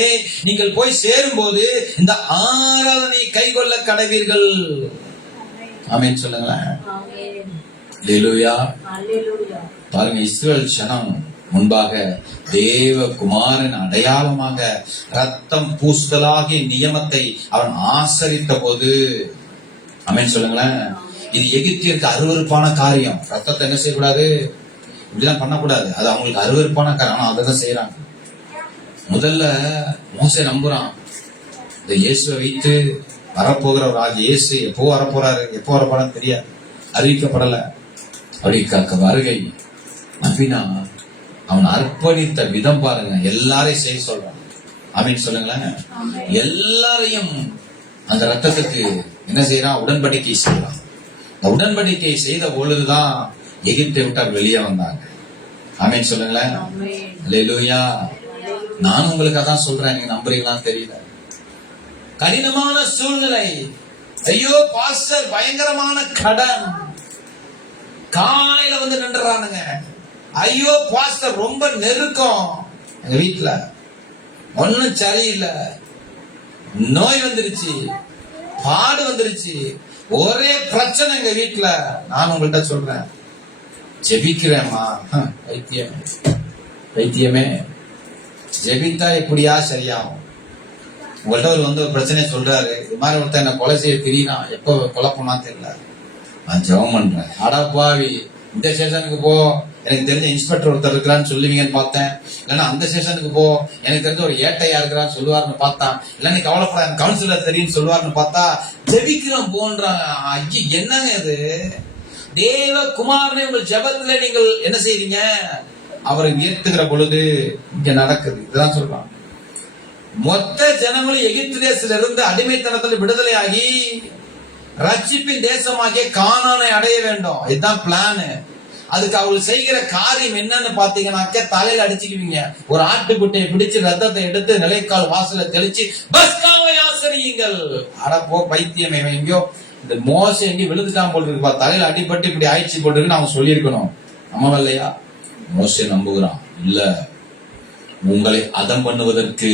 நீங்கள் போய் சேரும் போது இந்த ஆராதனை கை கொள்ள கடவீர்கள். ஆமென் சொல்லுங்களேன். ஹல்லேலூயா. பாருங்க, இஸ்ரவேல் ஜனம் முன்பாக தேவகுமாரன் அடையாளமாக ரத்தம் பூசுதலாகிய நியமத்தை அவன் ஆசரித்த போது, ஆமென் சொல்லுங்களேன், இது எகிப்தியருக்கு அருவருப்பான காரியம். ரத்தத்தை என்ன செய்யக்கூடாது, இப்படிதான் பண்ணக்கூடாது. அது அவங்களுக்கு அருவருப்பான காரியம். ஆனா அதான் செய்யறாங்க. முதல்ல மோசே நம்புறான், இந்த இயேசுவை வைத்து வரப்போகிற ஒரு ஆள். இயேசு எப்போ வரப்போறாரு, எப்போ வரப்போறான்னு தெரியாது, அறிவிக்கப்படல. அப்படி வருகை நம்பினா அவன் அர்ப்பணித்த விதம் பாருங்க. எல்லாரையும் செய்ய சொல்றான். ஆமீன் சொல்லுங்களேன். எல்லாரையும் அந்த ரத்தத்துக்கு என்ன செய்யறான், உடன்படிக்கை செய்யறான். அந்த உடன்படிக்கை செய்த பொழுதுதான் எகிப்தை விட்டார் வெளியே வந்தாங்க. ஆமீன் சொல்லுங்களேன். அல்லேலூயா. நான் உங்களுக்கு அதான் சொல்றேன், நீங்க நம்புறீங்களான்னு தெரியல. கடினமான சூழ்நிலை. ஐயோ பாஸ்டர் பயங்கரமான கடன், காலையில வந்து நின்றுறானுங்க. ஐயோ பாஸ்டர் ரொம்ப நெருக்கம், எங்க வீட்டுல ஒன்னும் சரியில்லை, நோய் வந்துருச்சு, பாடு வந்துருச்சு, ஒரே பிரச்சனை எங்க வீட்டுல. நான் உங்கள்கிட்ட சொல்றேன், ஜெபிக்கிறேம்மா. வைத்தியமே ஜெபித்தா எப்படியா சரியாகும். உங்கள்கிட்ட ஒரு பிரச்சனையை சொல்றாரு, இது மாதிரி ஒருத்தர் என்ன கொலை செய்ய தெரியுனா, எப்ப கொலை பண்ணா தெரியல, நான் ஜெபம் பண்றேன். அடப்பாவி, இந்த ஸ்டேஷனுக்கு போ, எனக்கு தெரிஞ்ச இன்ஸ்பெக்டர் ஒருத்தர் இருக்கிறான்னு சொல்லுவீங்கன்னு பார்த்தேன். இல்லைன்னா அந்த ஸ்டேஷனுக்கு போ, எனக்கு தெரிஞ்ச ஒரு ஏட்டையா இருக்கிறான்னு சொல்லுவாருன்னு பார்த்தா. இல்ல நீ கவலைப்படாத, கவுன்சிலர் தெரியும் சொல்லுவாருன்னு பார்த்தா. ஜெபிக்கிறோம் போன்றாங்க. ஐயா என்னங்க இது? தேவ குமாரனை உங்கள் ஜெபத்துல நீங்கள் என்ன செய்றீங்க, அவரை உயர்த்துகிற பொழுது இங்க நடக்குது. இதுதான் சொல்றான். மொத்த ஜனங்களும் எகிப்து தேசத்துல இருந்து அடிமைத்தனத்தில் விடுதலை ஆகி ரட்சிப்பின் தேசமாகிய கானானை அடைய வேண்டும். இதுதான் பிளான். அதுக்கு அவர்கள் செய்கிற காரியம் என்னன்னு பாத்தீங்கன்னாக்க, தலையில அடிச்சுக்குவீங்க. ஒரு ஆட்டுக்குட்டையை பிடிச்சு ரத்தத்தை எடுத்து நிலைக்கால் வாசல தெளிச்சு பஸ்காவை ஆசரியுங்கள். அடப்போ பைத்தியம், எங்கயோ இந்த மோசம் எங்கேயும் விழுந்துட்டான் போல் இருக்குப்பா, தலையில அடிபட்டு இப்படி ஆயிடுச்சு போல் இருக்கு அவங்க சொல்லியிருக்கணும். நம்ம இல்லையா? மோசே நம்புகிறான். இல்ல, உங்களை அதம் பண்ணுவதற்கு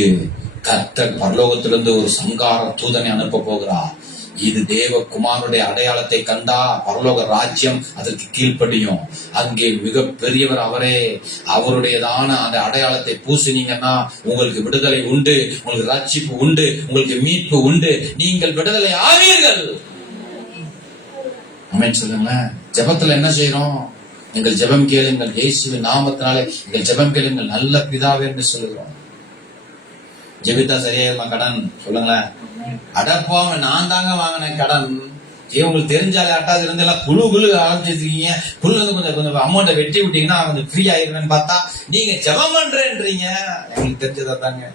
கர்த்தர் பரலோகத்திலிருந்து ஒரு சங்கார தூதனை அனுப்ப போகிறார். இது தேவகுமாரனுடைய அடையாளத்தை கண்டா பரலோக ராஜ்யம் அதற்கு கீழ்ப்படியும். அங்கே மிக பெரியவர் அவரே. அவருடையதான அந்த அடையாளத்தை பூசினீங்கன்னா உங்களுக்கு விடுதலை உண்டு, உங்களுக்கு ரட்சிப்பு உண்டு, உங்களுக்கு மீட்பு உண்டு, நீங்கள் விடுதலை ஆவீர்கள். ஆமென் சொல்லுங்க. ஜெபத்துல என்ன செய்யறோம்? எங்கள் ஜெபம் கேளுங்கள் இயேசுவின் நாமத்தினாலே எங்கள் ஜெபம் கேளுங்கள் நல்ல பிதாவே என்று சொல்லுகிறோம். ஜெபித்தா சரியாயிருமா கடன்? சொல்லுங்களேன். அடப்பா, நான் தாங்க வாங்கினேன் கடன். உங்களுக்கு தெரிஞ்சாலே அட்டாது இருந்து எல்லாம் குழு ஆரம்பிச்சிருக்கீங்க. குழு கொஞ்சம் அமௌண்ட்டை வெட்டி விட்டீங்கன்னா கொஞ்சம் ஃப்ரீ ஆயிருவேன்னு பார்த்தா நீங்க ஜெபம் பண்றேன்றீங்க. எங்களுக்கு தெரிஞ்சதா தாங்க.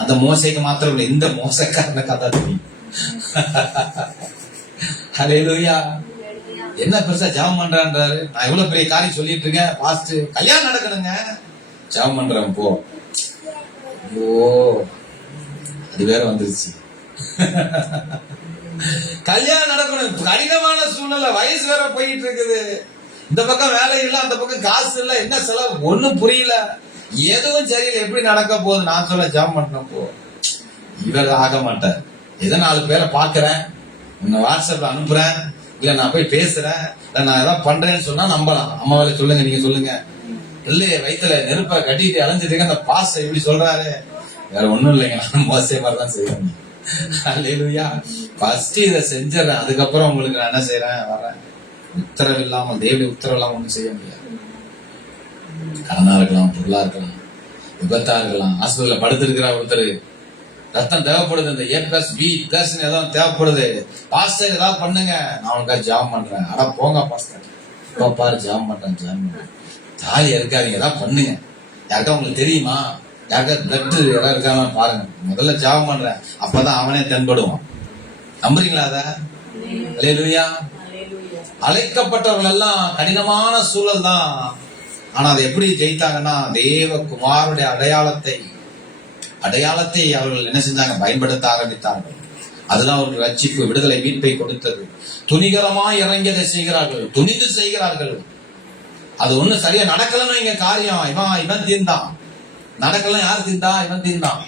அந்த மோசைக்கு மாத்திரம் இல்லை, இந்த மோசக்காரன கதை தெரியும். ஹல்லேலூயா. என்ன பெருசா ஜெபம் பண்றான்றாரு. நான் எவ்வளவு பெரிய காரியம் சொல்லிட்டு இருக்கேன். பாஸ்ட் கல்யாணம் நடக்கணுங்க, ஜெபம் பண்றேன் போ. ஓ, அது வேற வந்துருச்சு. கல்யாணம் நடக்கணும், கடினமான சூழ்நிலை, வயசு வேற போயிட்டு இருக்குது. இந்த பக்கம் வேலை இல்ல, அந்த பக்கம் காசு இல்ல, என்ன செலவு ஒண்ணும் புரியல, எதுவும் சரியில்லை. எப்படி நடக்க போகுது? நான் சொல்ல ஜெபம் பண்ண போ. இவர் ஆக மாட்டார். ஏதோ 4 பேரை பாக்குறேன், உங்க வாட்ஸ்அப்ல அனுப்புறேன், இல்ல நான் போய் பேசுறேன், இல்ல நான் ஏதாவது பண்றேன்னு சொன்னா நம்பலாம். அம்மாவில சொல்லுங்க, நீங்க சொல்லுங்க. இல்லையே வயிற்றுல நெருப்ப கட்டிட்டு அலைஞ்சிட்டு அந்த பாஸ் இப்படி சொல்றாரு. வேற ஒண்ணும் இல்லைங்க, நான் மோசே மாதிரிதான் செய்யணும். அல்லேலூயா. ஃபர்ஸ்ட் இதை செஞ்சிடறேன், அதுக்கப்புறம் உங்களுக்கு நான் என்ன செய்யறேன், வரேன். உத்தரவு இல்லாம, தேவனுடைய உத்தரவு இல்லாம ஒண்ணும் செய்ய முடியாது. கடனா இருக்கலாம், பொருளா இருக்கலாம், விபத்தா இருக்கலாம், ஹாஸ்பிட்டல்ல படுத்திருக்கிற ஒருத்தர் ரத்தம் தேவைப்படுது, இந்த A+B+ ஏதோ தேவைப்படுது, பாஸ்டர் ஏதாவது பண்ணுங்க, நான் உனக்காக ஜாம் பண்றேன். ஆனா போங்க பாஸ்டர், இப்போ பாரு ஜாம் பண்றேன். தாலி இருக்காதீங்க, ஏதாவது பண்ணுங்க. யாருக்கா உங்களுக்கு தெரியுமா, யாருக்கா பிளட் இடம் இருக்காம பாருங்க. முதல்ல ஜாம் பண்றேன், அப்பதான் அவனே தென்படுவான். நம்புறீங்களா அத? அல்லேலூயா. அழைக்கப்பட்டவர்கள் எல்லாம் கடினமான சூழல் தான். ஆனா அதை எப்படி ஜெயித்தாங்கன்னா, தேவகுமாரனுடைய அடையாளத்தை அவர்கள் என்ன செஞ்சாங்க, பயன்படுத்த ஆரம்பித்தார்கள். அதுதான் அவர்கள் ரட்சிப்பு, விடுதலை, மீட்பை கொடுத்தது. துணிகரமாய் இறங்கியதை செய்கிறார்கள், துணிந்து செய்கிறார்கள். அது ஒண்ணு சரியா நடக்கலன்னு இங்க காரியம், இவன் தீர்ந்தான். நடக்கலாம், யாரு தீர்ந்தா? இவன் தீர்ந்தான்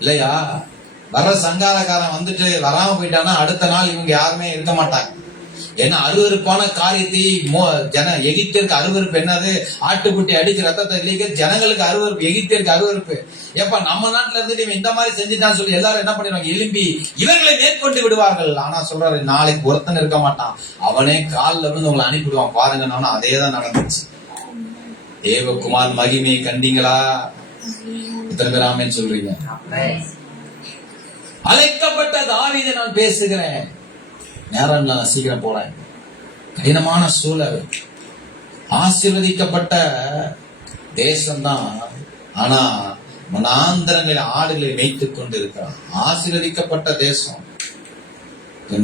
இல்லையா? வர்ற சங்காரக்காரன் வந்துட்டு வராம போயிட்டானா அடுத்த நாள் இவங்க யாருமே இருக்க மாட்டாங்க. என்ன அருவருப்பான காரியத்தை எகிப்திற்கு அருவருப்பு என்னது? ஆட்டுக்குட்டி அடிச்சு ரத்தத்தை இல்லைங்க. ஜனங்களுக்கு அருவருப்பு, எகிப்திற்கு அருவருப்பு. எப்ப நம்ம நாட்டுல இருந்துட்டு இவன் இந்த மாதிரி செஞ்சுட்டான்னு சொல்லி எல்லாரும் என்ன பண்ணிடுவாங்க? எலும்பி இவர்களை மேற்கொண்டு விடுவார்கள். ஆனா சொல்றாரு, நாளைக்கு ஒருத்தன் இருக்க மாட்டான், அவனே காலில் விழுந்து உங்களை அனுப்பிடுவான் பாருங்க. அதேதான் நடந்துச்சு. தேவகுமார் மகிமையை கண்டீங்களா? இத்தனை பேர் ஆமென் சொல்றீங்க? அழைக்கப்பட்ட தாவீதை நான் பேசுகிறேன். நேரம் நான் சீக்கிரம் போறேன். கடினமான சூழல், ஆசீர்வதிக்கப்பட்ட தேசம்தான். ஆனா மனாந்தரங்களில் ஆடுகளை வைத்துக் கொண்டு இருக்கிறான். ஆசீர்வதிக்கப்பட்ட தேசம்.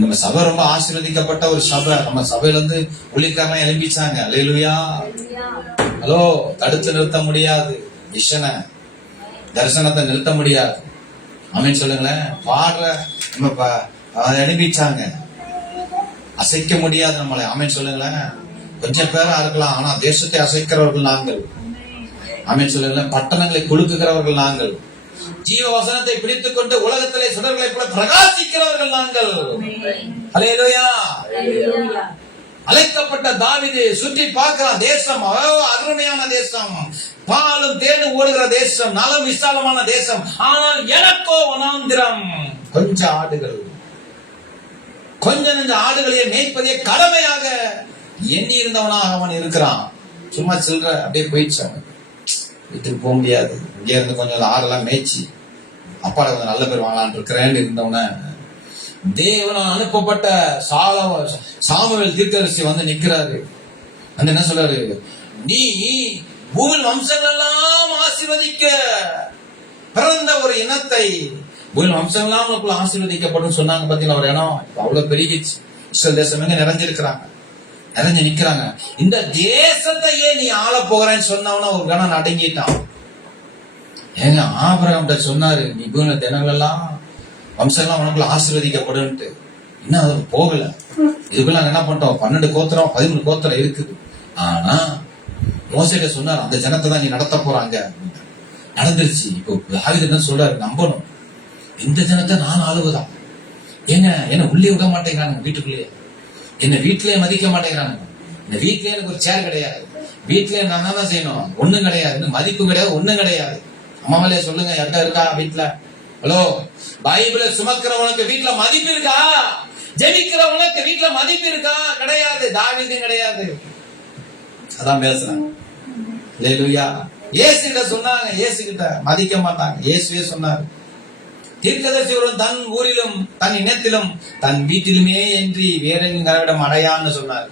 நம்ம சபை ரொம்ப ஆசீர்வதிக்கப்பட்ட ஒரு சபை. நம்ம சபையில இருந்து ஊழியக்காரன் எழும்பிச்சாங்க. அல்லேலூயா. ஹலோ, தடுத்து நிறுத்த முடியாது. மிஷனை, தரிசனத்தை நிறுத்த முடியாது. ஆமென் சொல்லுங்களேன். பாடுற நம்ம எழுப்பிச்சாங்க, அசைக்க முடியாது நம்மளை. ஆமென் சொல்லுங்களேன். கொஞ்சம் பேரா இருக்கலாம், ஆனா தேசத்தை அசைக்கிறவர்கள் நாங்கள். ஆமென் சொல்லுங்களேன். பட்டணங்களை குலுக்குகிறவர்கள் நாங்கள். ஜீவ வசனத்தை பிடித்துக் கொண்டு உலகத்திலே சுடர்களை போல பிரகாசிக்கிறவர்கள் நாங்கள். அல்லேலூயா. அழைக்கப்பட்ட தாவீது சுற்றி பார்க்கிறான். தேசம் அருமையான தேசம், பாலும் தேனும் ஓடுகிற தேசம், நலம் விசாலமான தேசம். ஆனால் எனக்கோ வனாந்திரம், கொஞ்சம் ஆடுகள், கொஞ்ச நெஞ்ச ஆடுகளையே மேய்ப்பதே கடமையாக எண்ணி இருந்தவனாக அவன் இருக்கிறான். சும்மா சில்ற அப்படியே போயிடுச்சு. அவன் வீட்டுக்கு போக முடியாது. இங்கே இருந்து கொஞ்சம் ஆடெல்லாம் மேய்ச்சி அப்பாட கொஞ்சம் நல்ல பேர் வாங்கலான் இருக்கிறேன்னு இருந்தவன தேவனால் அனுப்பப்பட்ட சாமுவேல் தீர்க்கதரிசி வந்து நிக்கிறாரு. வந்து என்ன சொல்றாரு? நீ பூமியில் வம்சங்கள் எல்லாம் ஆசீர்வதிக்க பிறந்த ஒரு இனத்தை, பூமியில் வம்சங்கள் எல்லாம் உனக்குள்ள ஆசீர்வதிக்கப்படும் சொன்னாங்க. பாத்தீங்களா ஒரு இடம் அவ்வளவு பெருகிச்சு. இஸ்ரேல் தேசம் எங்க நிறைஞ்சிருக்கிறாங்க, நிறைஞ்சு நிக்கிறாங்க. இந்த தேசத்தையே நீ ஆள போகிறேன்னு சொன்னவன ஒரு கணம் அடங்கிட்டான். ஏங்க ஆபிரகாம் சொன்னாரு, நீ பூமியில தினங்கள் எல்லாம் வம்சம்லாம் உனக்குள்ள ஆசீர்வதிக்கப்படும். இன்னும் அது போகல. இதுக்குள்ள என்ன பண்ணிட்டோம்? 12 கோத்திரம் 13 கோத்திரம் இருக்குது. ஆனா மோசேட்ட சொன்னார், அந்த ஜனத்தை தான் நீ நடத்த போறாங்க. நடந்துருச்சு. இப்போ தாவீது என்ன சொல்றாரு? நம்பணும். இந்த ஜனத்தை நான் ஆளுவதான். ஏங்க என்ன உள்ளே விட மாட்டேங்கிறாங்க, வீட்டுக்குள்ளேயே என்ன வீட்டிலேயே மதிக்க மாட்டேங்கிறாங்க. இந்த வீட்லயே எனக்கு ஒரு சேர் கிடையாது, வீட்லயே நான் தான் செய்யணும், ஒண்ணும் கிடையாது, மதிப்பு கிடையாது, ஒண்ணும் கிடையாது. அம்மாவிலே சொல்லுங்க, யார்கிட்ட இருக்கா வீட்டுல? ஹலோ, பைபிளை சுமக்கிறவனுக்கு வீட்டுல மதிப்பு இருக்கா? ஜெபிக்கிறவனுக்கு வீட்டுல மதிப்பு இருக்கா? கிடையாது. தாவீதும் கிடையாது. அதான் பேசுறாங்க. அல்லேலூயா. இயேசு கிட்ட சொன்னாங்க, இயேசு கிட்ட மதிக்க மாட்டாங்க. இயேசுவே சொன்னார், தீர்க்கதரிசி ஒருவன் தன் ஊரிலும் தன் இனத்திலும் தன் வீட்டிலுமே என்று வேற எங்கும் அடையான்னு சொன்னார்.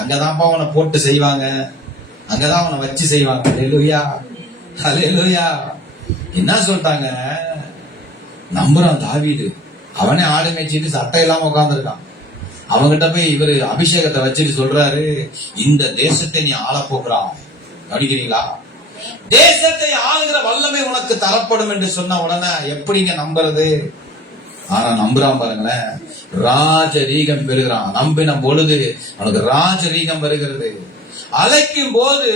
அங்கதான்ப்பா அவனை போட்டு செய்வாங்க, அங்கதான் அவனை வச்சு செய்வாங்க. அல்லேலூயா, அல்லேலூயா. என்ன சொல்லிட்டாங்க? நம்புறான் தாவீது. அவனே ஆடு மேய்ச்சிட்டு சட்டை இல்லாம உட்கார்ந்துருக்கான். அவங்கிட்ட போய் இவரு அபிஷேகத்தை வச்சுட்டு சொல்றாரு, இந்த தேசத்தை நீ ஆள போகிறாய். கவனிக்கிறீங்களா? தேசத்தை ஆளுகிற வல்லமை உனக்கு தரப்படும் என்று சொன்ன உடனே எப்படிங்க நம்புறது? ஆனா நம்புறான் பாருங்களேன். ராஜரீகம் பெறுகிறான். நம்பின பொழுது அவனுக்கு ராஜரீகம் வருகிறது. அழைக்கும் போது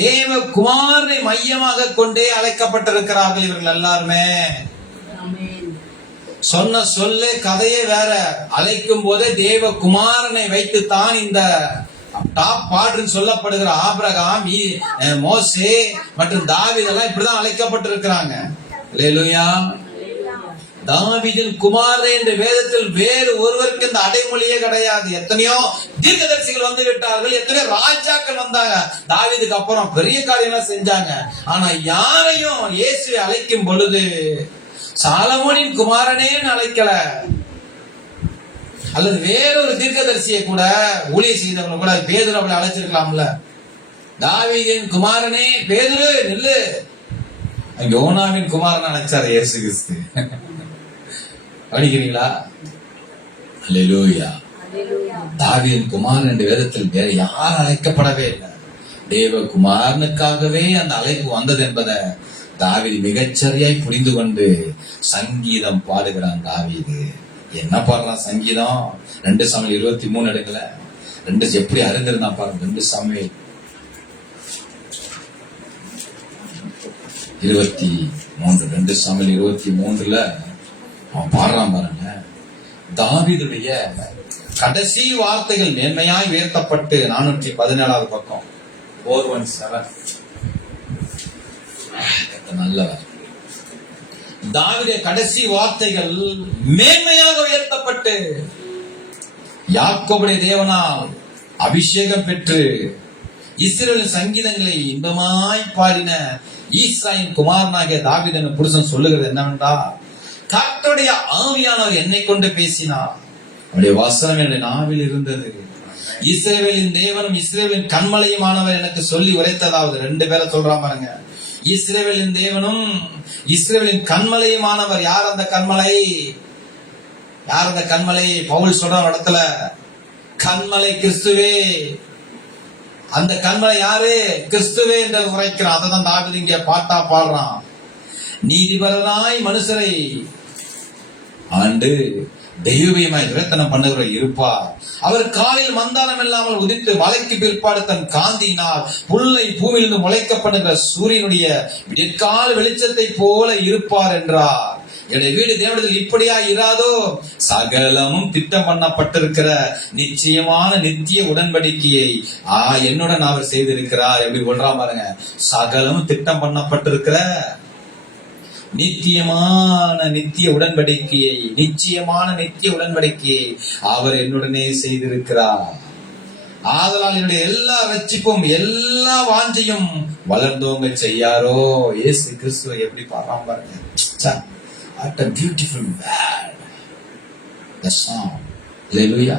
தேவகுமாரனை மையமாக கொண்டே அழைக்கப்பட்டிருக்கிறார்கள் இவர்கள் எல்லாருமே. சொன்ன சொல்லு கதையே வேற. அழைக்கும் போதே தேவகுமாரனை வைத்துத்தான் இந்த டாப் பாடுன்னு சொல்லப்படுகிற ஆபிரகாம், மோசே மற்றும் தாவீதெல்லாம் இப்படிதான் அழைக்கப்பட்டிருக்கிறாங்க. அல்லேலூயா. தாவீதின் குமாரனே என்ற வேதத்தில் வேறு ஒருவருக்கு இந்த அடைமொழியே கிடையாது. எத்தனையோ தீர்க்கதரிசிகள் வந்து விட்டார்கள், எத்தனையோ ராஜாக்கள் வந்தாங்க, தாவீதுக்கு அப்புறம் பெரிய காரியம்லாம் செஞ்சாங்க. ஆனா யாரையும் இயேசுவை அழைக்கும் பொழுது சாலமோனின் குமாரனே அழைக்கல. அல்லது வேறொரு தீர்க்கதரிசியை கூட, ஊழிய செய்தவங்க கூட பேதுரு அவளை அழைச்சிருக்கலாம்ல. தாவீதின் குமாரனே பேதுரு நில்லு. யோனாவின் குமாரன் அழைச்சாரு இயேசு கிறிஸ்து. படிக்கிறீங்களா? அல்லேலூயா. தாவீதின் குமாரன் என்ற வேதத்தில் வேற யாரும் அழைக்கப்படவே இல்லை. தேவகுமாரனுக்காகவே அந்த அழைப்பு வந்தது என்பதை தாவீது மிகச்சரியாய் புரிந்து கொண்டு சங்கீதம் பாடுகிறான். தாவீது என்ன பாடுறான்? சங்கீதம் 2 சாமுவேல் 23 எடுக்கல, 2 எப்படி அறிந்திருந்தான் பாருங்க. 2 சாமுவேல் 23, 2 சாமுவேல் 23 அவன் பாடுறான் பாருங்க. தாவீதுடைய கடைசி வார்த்தைகள் மேன்மையாய் உயர்த்தப்பட்டு 417 பக்கம் 417 நல்லவர். தாவீதுடைய கடைசி வார்த்தைகள் மேன்மையாக உயர்த்தப்பட்டு யாக்கோபுடைய தேவனால் அபிஷேகம் பெற்று இஸ்ரவேலின் சங்கீதங்களை இன்பமாய் பாடின ஈசாயின் குமாரனாகிய தாவீதின் புருஷன் சொல்லுகிறது என்னவென்றால், கர்த்தருடைய ஆவியானவர் என்னை கொண்டு பேசினார், அவருடைய வசனம் என்னுடைய நாவில் இருந்தது. இஸ்ரவேலின் தேவனும் இஸ்ரவேலின் கன்மலையுமானவர் எனக்கு சொல்லி உரைத்ததாவது. 2 பேரை சொல்றான் பாருங்க. இஸ்ரவேலின் தேவனும் இஸ்ரவேலின் கன்மலையுமானவர். யார் அந்த கன்மலை? யார் அந்த கன்மலை? பவுல் சொல்ற இடத்துல கன்மலை கிறிஸ்துவே. அந்த கன்மலை யாரு? கிறிஸ்துவே என்று உரைக்கிறான். அதான் தாவீது இங்க பாட்டா பாடுறான். நீதிபரனாய் மனுஷரை ஆண்டு தெய்வீகமாய் விரத்தனம் பண்ணுகிற இருப்பார். அவர் காலில் மந்தானம் இல்லாமல் உதித்து மலைக்கு பிற்பாடு தன் காந்தியினால் புல்லை பூமியிலிருந்து முளைக்க பண்ணுகிற சூரியனுடைய விடிற்கால வெளிச்சத்தை போல இருப்பார் என்றார். என்னுடைய வீடு தேவனிடத்தில் இப்படியா இராதோ? சகலமும் திட்டம் பண்ணப்பட்டிருக்கிற நிச்சயமான நித்திய உடன்படிக்கையை என்னுடன் அவர் செய்திருக்கிறார். எப்படி சொல்றா பாருங்க. சகலமும் திட்டம் பண்ணப்பட்டிருக்கிற நித்தியமான நித்திய உடன்படிக்கையை, நிச்சயமான நித்திய உடன்படிக்கையை அவர் என்னுடனே செய்திருக்கிறார். ஆதலால் என்னுடைய எல்லா ரட்சிப்பும் எல்லா வாஞ்சையும் வளர்ந்தோங்க செய்யாரோ. இயேசு கிறிஸ்துவை எப்படி பாடுறான் பாருங்க. What a beautiful word. The song. Hallelujah.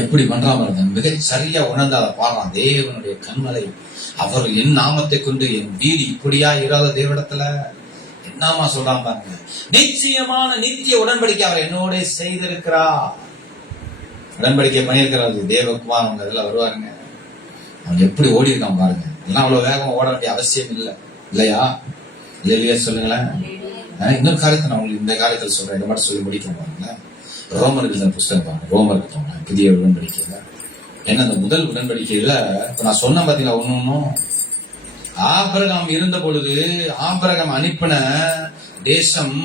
எப்படி பண்றாம இருந்த மிக சரியா உணர்ந்தால பாடுறான். தேவனுடைய கண்மலை அவர் என் நாமத்தை கொண்டு என் வீடு இப்படியா இராத தேவடத்துல என்னமா சொல்றான் பாருங்க. நிச்சயமான நித்திய உடன்படிக்கை அவர் என்னோட செய்திருக்கிறார். உடன்படிக்கை பண்ணியிருக்கிறாரு தேவகுமார். அவங்க இதெல்லாம் வருவாருங்க. அவங்க எப்படி ஓடி இருக்கான் பாருங்க. எல்லாம் அவ்வளவு வேகமா ஓட வேண்டிய அவசியம் இல்லை இல்லையா? இல்லையா சொல்லுங்களேன். இன்னொரு காரியத்தை நான் உங்களுக்கு இந்த காரியத்தில் சொல்றேன். இதை மட்டும் சொல்லி முடிக்க பாருங்க. ரோமர்கள் புஸ்தகம் பாருங்க. ரோமருக்கு போங்க. புதிய உடன்படிக்கையில என்ன அந்த முதல் உடன்படிக்கையில இப்ப நான் சொன்ன பாத்தீங்களா, ஒன்னும் ஆபிரகாம் இருந்த பொழுது ஆபிரகாம் அனுப்பின தேசம்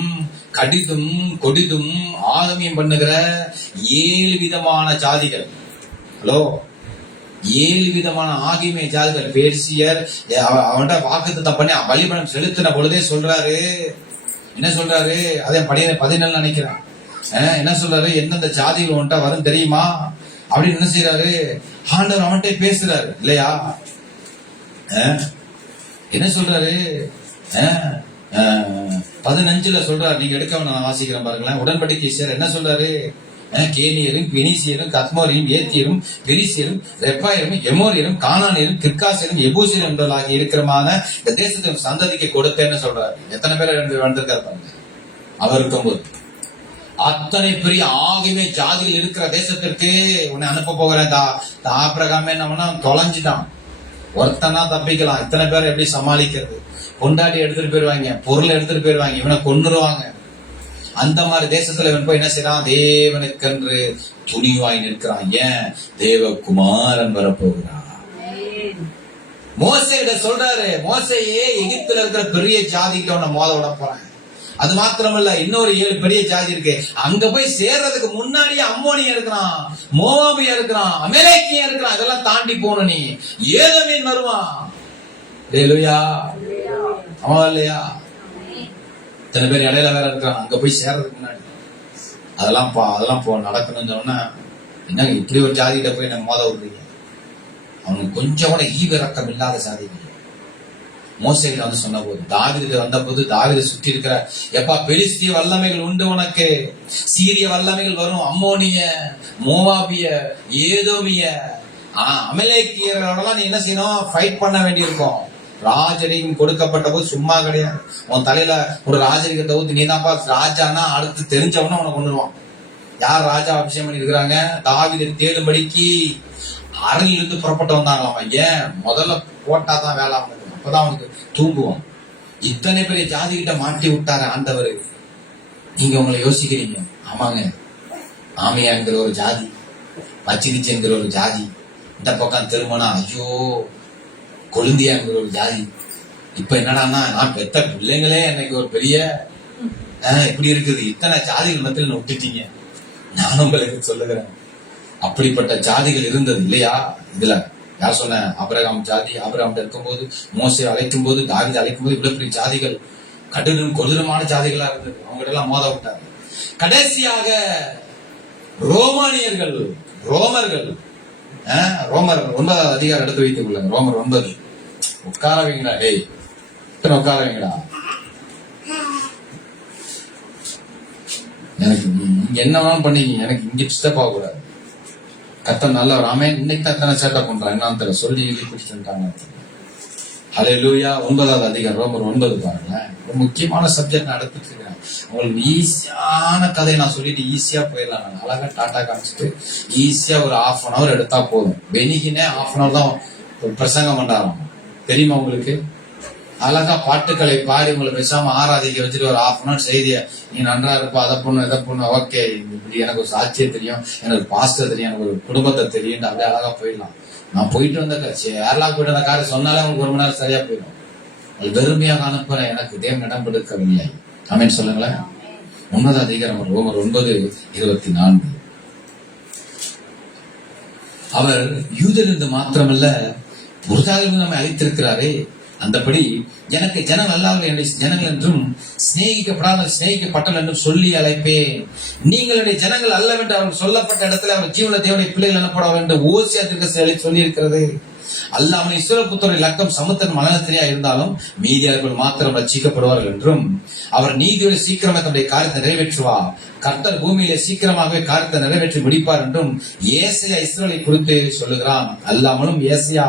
கடிதும் கொடிதும் ஆகமியம் பண்ணுகிற 7 விதமான ஜாதிகள். ஹலோ, 7 விதமான ஆகியமே ஜாதிகள். பேர்சியர் அவன்கிட்ட வாக்குத்தத்தம் பண்ணி பலிபடம் செலுத்தின பொழுதே சொல்றாரு. என்ன சொல்றாரு? அதே 14 நினைக்கிறேன். என்ன சொல்றாரு? எந்தெந்த ஜாதிகள் ஒன்ட்டா வரும் தெரியுமா அப்படின்னு என்ன செய்யறாரு? ஆண்டவர் அவன்கிட்ட பேசுறாரு இல்லையா? என்ன சொல்றாரு? 15 சொல்றாரு. நீங்க எடுக்க நான் வாசிக்கிறேன் பாருங்களேன். உடன்படிக்கை சேர என்ன சொல்றாரு? கேனியரும் பெனிசியரும் கத்மோரியும் ஏத்தியரும் பெரிசியரும் ரெப்பாயரும் எமோரியரும் கானானியரும் கிர்காசியரும் எபூசியரும் என்பதாகி இருக்கிறமான இந்த தேசத்தை சந்ததிக்கு கொடுத்தேன்னு சொல்றாரு. எத்தனை பேர் வந்திருக்காரு பாருங்க. அவர் இருக்கும்போது அத்தனை பெரிய ஆகியமே ஜாதியில் இருக்கிற தேசத்திற்கு உன்னை அனுப்ப போகிறேன். ஆபிரகாமே நம்ம தொலைஞ்சிட்டான். ஒருத்தனா தப்பிக்கலாம். இத்தனை பேரை எப்படி சமாளிக்கிறது? கொண்டாடி எடுத்துட்டு போயிருவாங்க, பொருள் எடுத்துட்டு போயிருவாங்க, இவனை கொன்னுருவாங்க. அந்த மாதிரி தேசத்துல இவன் போய் என்ன செய்யறான்? தேவனுக்கென்று துணிவாய் நிற்கிறான். ஏன்? தேவகுமாரன் வரப்போகிறான். மோசேயிட சொல்றாரு, மோசேயே எகிப்துல இருக்கிற பெரிய ஜாதிக்கு அவனை மோத விட போறேன். அது மாத்திரமல்ல, இன்னொரு 7 பெரிய ஜாதி இருக்கு. அங்க போய் சேர்றதுக்கு முன்னாடியே அம்மோனியா இருக்கிறான், மோவாபியா இருக்கிறான், அமலேக்கியா இருக்கிறான். இதெல்லாம் தாண்டி போன நீ ஏதோமீன் வருவான். ஹல்லேலூயா. அவன் இல்லையா? இத்தனை பேர் இடையில வேற இருக்கிறான். அங்க போய் சேர்றதுக்கு முன்னாடி அதெல்லாம் நடக்கணும்னு சொன்னா, என்ன இப்படி ஒரு ஜாதியில போய் நம்ம மோத விடுறீங்க? அவனுக்கு கொஞ்சம் கூட ஈவிரக்கம் இல்லாத ஜாதி. மோசேகிட்ட வந்து சொன்ன போது, தாவீது வந்த போது, தாவீது சுற்றி இருக்கிற எப்பா பெலிஸ்திய வல்லமைகள் உண்டு உனக்கு, சீரிய வல்லமைகள் வரும், அம்மோனிய, மோவாபிய, ஏதோமிய, அமலேக்கியர்களோடலாம் நீ என்ன செய்யணும்? ஃபைட் பண்ண வேண்டியிருக்கும். ராஜரிகம் கொடுக்கப்பட்ட போது சும்மா கிடையாது. உன் தலையில ஒரு ராஜரிகத்தை ஊத்தி நீ தான்ப்பா ராஜானா அடுத்து தெரிஞ்சவன உனக்கு கொண்டுருவான். யார் ராஜா அபிஷேகம் பண்ணி இருக்கிறாங்க? தாவீதை தேடும்படிக்கு அரணிலிருந்து புறப்பட்டு வந்தாங்களாம். ஏன்? முதல்ல போட்டா தான் வேலை அவனுக்கு, அப்பதான் அவனுக்கு தூங்குவான். இத்தனை பெரிய ஜாதி கிட்ட மாட்டி விட்டாரு ஆண்டவர். நீங்க உங்களை யோசிக்கிறீங்க, ஆமாங்க, ஆமையாங்கிற ஒரு ஜாதி, பச்சிரிச்சங்கிற ஒரு ஜாதி, இந்த பக்கம் திருமணம், ஐயோ கொழுந்தியாங்கிற ஒரு ஜாதி. இப்ப என்னடா நான் பெத்த பிள்ளைங்களே எனக்கு ஒரு பெரிய இப்படி இருக்குது. இத்தனை ஜாதிகள் மத்தியில் விட்டுட்டீங்க. நான் உங்களுக்கு சொல்லுகிறேன். அப்படிப்பட்ட ஜாதிகள் இருந்தது இல்லையா? இதுல யார் சொன்ன? ஆபிரகாம் ஜாதி. ஆபிரகாம் இருக்கும்போது, மோசே அழைக்கும் போது, தாவீது அழைக்கும் போது இவ்வளவு பெரிய ஜாதிகள், கடினம் கொடூரமான ஜாதிகளா இருந்தது. அவங்க எல்லாம் மோத விட்டாங்க. கடைசியாக ரோமானியர்கள், ரோமர்கள், ரோமர் 9வது அதிகாரம் எடுத்து வைத்துக் கொள்ளுங்க. ரோமர் 9. உட்கார வைங்களா? டேய் உட்கார வைங்களா? எனக்கு என்னதான் பண்ணீங்க, எனக்கு இங்க டிஸ்டர்ப் ஆகக்கூடாது. கர்த்தர் நல்லவர். ஆமென். இன்னைக்கு தான் எத்தனை சேட்டை பண்றான் என்னன்னு தெரியல, சொல்லி எழுதி குடிச்சுட்டாங்க. ஹல்லேலூயா. 9வது அதிகாரம் ரோமர் 9 பாருங்களேன். ஒரு முக்கியமான சப்ஜெக்ட் நான் எடுத்துட்டு இருக்கேன். உங்களுக்கு ஈஸியான கதையை நான் சொல்லிட்டு ஈஸியா போயிடலாம். நான் அழகா டாட்டா காமிச்சிட்டு ஈஸியா ஒரு 1/2 hour எடுத்தா போதும். பெனிகினே 1/2 hour தான் ஒரு பிரசங்கம் பண்றாராம். தெரியுமா உங்களுக்கு? அழகா பாட்டுக்களை பாடி உங்களை பேசாம ஆராதிக்க வச்சுட்டு ஒரு 1/2 hour செய்திய நீ நன்றா இருப்பா, அதை பொண்ணு இதை பொண்ணு, ஓகே இப்படி எனக்கு ஒரு சாட்சியம் தெரியும், எனக்கு பாஸ்டர் தெரியும், எனக்கு ஒரு குடும்பத்தை தெரியும், அப்படியே அழகா போயிடலாம். நான் போயிட்டு வந்த ஏர்லாக் போயிட்டு வந்த காரை சொன்னாலே உங்களுக்கு 1 மணி நேரம் சரியா போயிடும். அது வெறுமையாக அனுப்புறேன், எனக்கு தேவன் இடம் கொடுக்கவில்லை. ஆமென் சொல்லுங்களேன். 9வது அதிகாரம் ரோமர் 9:24. அவர் யூதரிலிருந்து மாத்திரமல்ல புறஜாதிகளிலிருந்து நம்மை அழைத்திருக்கிறாரே, அந்தபடி எனக்கு ஜனங்கள் அல்லாதவர்கள் ஜனங்கள் என்றும் சிநேகிக்கப்படாத சிநேகிக்கப்பட்டல் என்றும் சொல்லி அழைப்பேன். நீங்களுடைய ஜனங்கள் அல்லவென்று அவர் சொல்லப்பட்ட இடத்துல அவர் ஜீவன தேவனுடைய பிள்ளைகள் எனப்பட என்று ஓசியா தீர்க்கதரிசி சொல்லி இருக்கிறது. அல்லாமல் இஸ்ரவேல் புத்திரரின் லக்கம் சமுத்திரம் மனத்திலேயா இருந்தாலும் மீதியாளர்கள் மாத்திரம் ரட்சிக்கப்படுவார்கள் என்றும் அவர் நீதியோடு சீக்கிரமாக தன்னுடைய காரியத்தை நிறைவேற்றுவார், கர்த்தர் பூமியிலே சீக்கிரமாகவே காரியத்தை நிறைவேற்றி முடிப்பார் என்றும் ஏசாயா இஸ்ரவேலை குறித்து சொல்லுகிறான். அல்லாமலும் ஏசாயா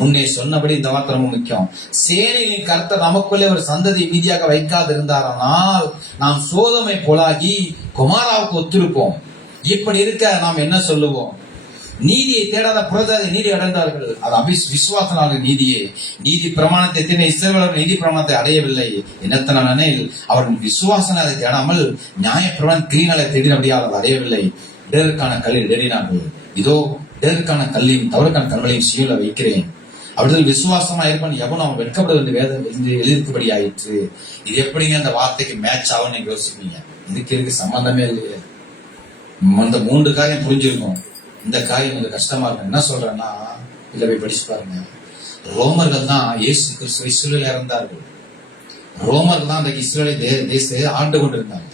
முன்னே சொன்னபடி இந்த வார்த்தை ரொம்ப முக்கியம். சேனையின் கர்த்தர் நமக்குள்ளே ஒரு சந்ததி மீதியாக வைக்காது இருந்தாரானால் நாம் சோதமை போலாகி குமாராவுக்கு ஒத்திருப்போம். இப்படி இருக்க நாம் என்ன சொல்லுவோம்? நீதியை தேடாத புறஜாதி நீதி அடைந்தார்கள், அது விசுவாசனாக நீதியே. நீதி பிரமாணத்தை தேடின இஸ்ரவேலர்கள் நீதி பிரமாணத்தை அடையவில்லை. என்னத்தனானெனில் அவர்கள் விசுவாசனை அதை தேடாமல் நியாய பிரமாணம் கிரீனாலை தேடினபடியால் அதை அடையவில்லை. இடருக்கான கல்லில் தேடினார்கள். இதோ இடருக்கான கல்லையும் தவறுக்கான கல்லையும் சீல வைக்கிறேன். அவர்கள் விசுவாசமா இருப்பான் எவனும் அவன் வெட்கப்படுவது வேதம் எழுதிருக்கும்படி ஆயிற்று. இது எப்படிங்க அந்த வார்த்தைக்கு மேட்ச் ஆகும் நீங்க யோசிப்பீங்க. இதுக்கு சம்பந்தமே இல்லையே. அந்த 3 காரியம் புரிஞ்சிருக்கும். இந்த காரியம் கொஞ்சம் கஷ்டமா இருக்கும். என்ன சொல்றேன்னா, இல்ல போய் படிச்சு பாருங்க. ரோமர்கள் தான் இயேசு கிறிஸ்து இஸ்ரவேலில் இறந்தார்கள். ரோமர்கள் தான் அந்த இஸ்ரவேலை தேசத்தை ஆண்டு கொண்டிருந்தாங்க.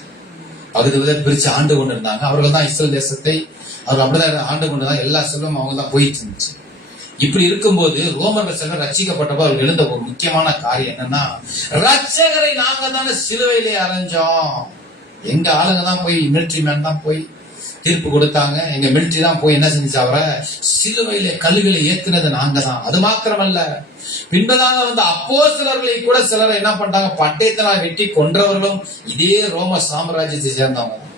பகுதி பிரிச்சு ஆண்டு கொண்டிருந்தாங்க. அவர்கள் தான் இஸ்ரேல் தேசத்தை அவர்கள் அப்படிதான் ஆண்டு கொண்டுதான் எல்லா செல்வம் அவங்க தான் போயிட்டு இருந்துச்சு. இப்படி இருக்கும்போது ரோமர்கள் சிலர் ரட்சிக்கப்பட்டப்போ அவர்கள் எழுந்த ஒரு முக்கியமான காரியம் என்னன்னா, ரட்சகரை நாங்க தானே சிலுவையிலே அரைஞ்சோம். எங்க ஆளுங்க தான் போய் மிலிட்டரி மேன் தான் போய் தீர்ப்பு கொடுத்தாங்க. எங்க மிலிட்டரி தான் போய் என்ன செஞ்சு அவரை சிலுவையில கல்விகளை ஏத்துனது நாங்க தான். அது மாத்திரமல்ல, பின்பதாக வந்து அப்போஸ்தலர்களை கூட சிலரை என்ன பண்றாங்க, பட்டயத்தினால் வெட்டி கொன்றவர்களும் இதே ரோம சாம்ராஜ்யத்தை சேர்ந்தவங்க தான்.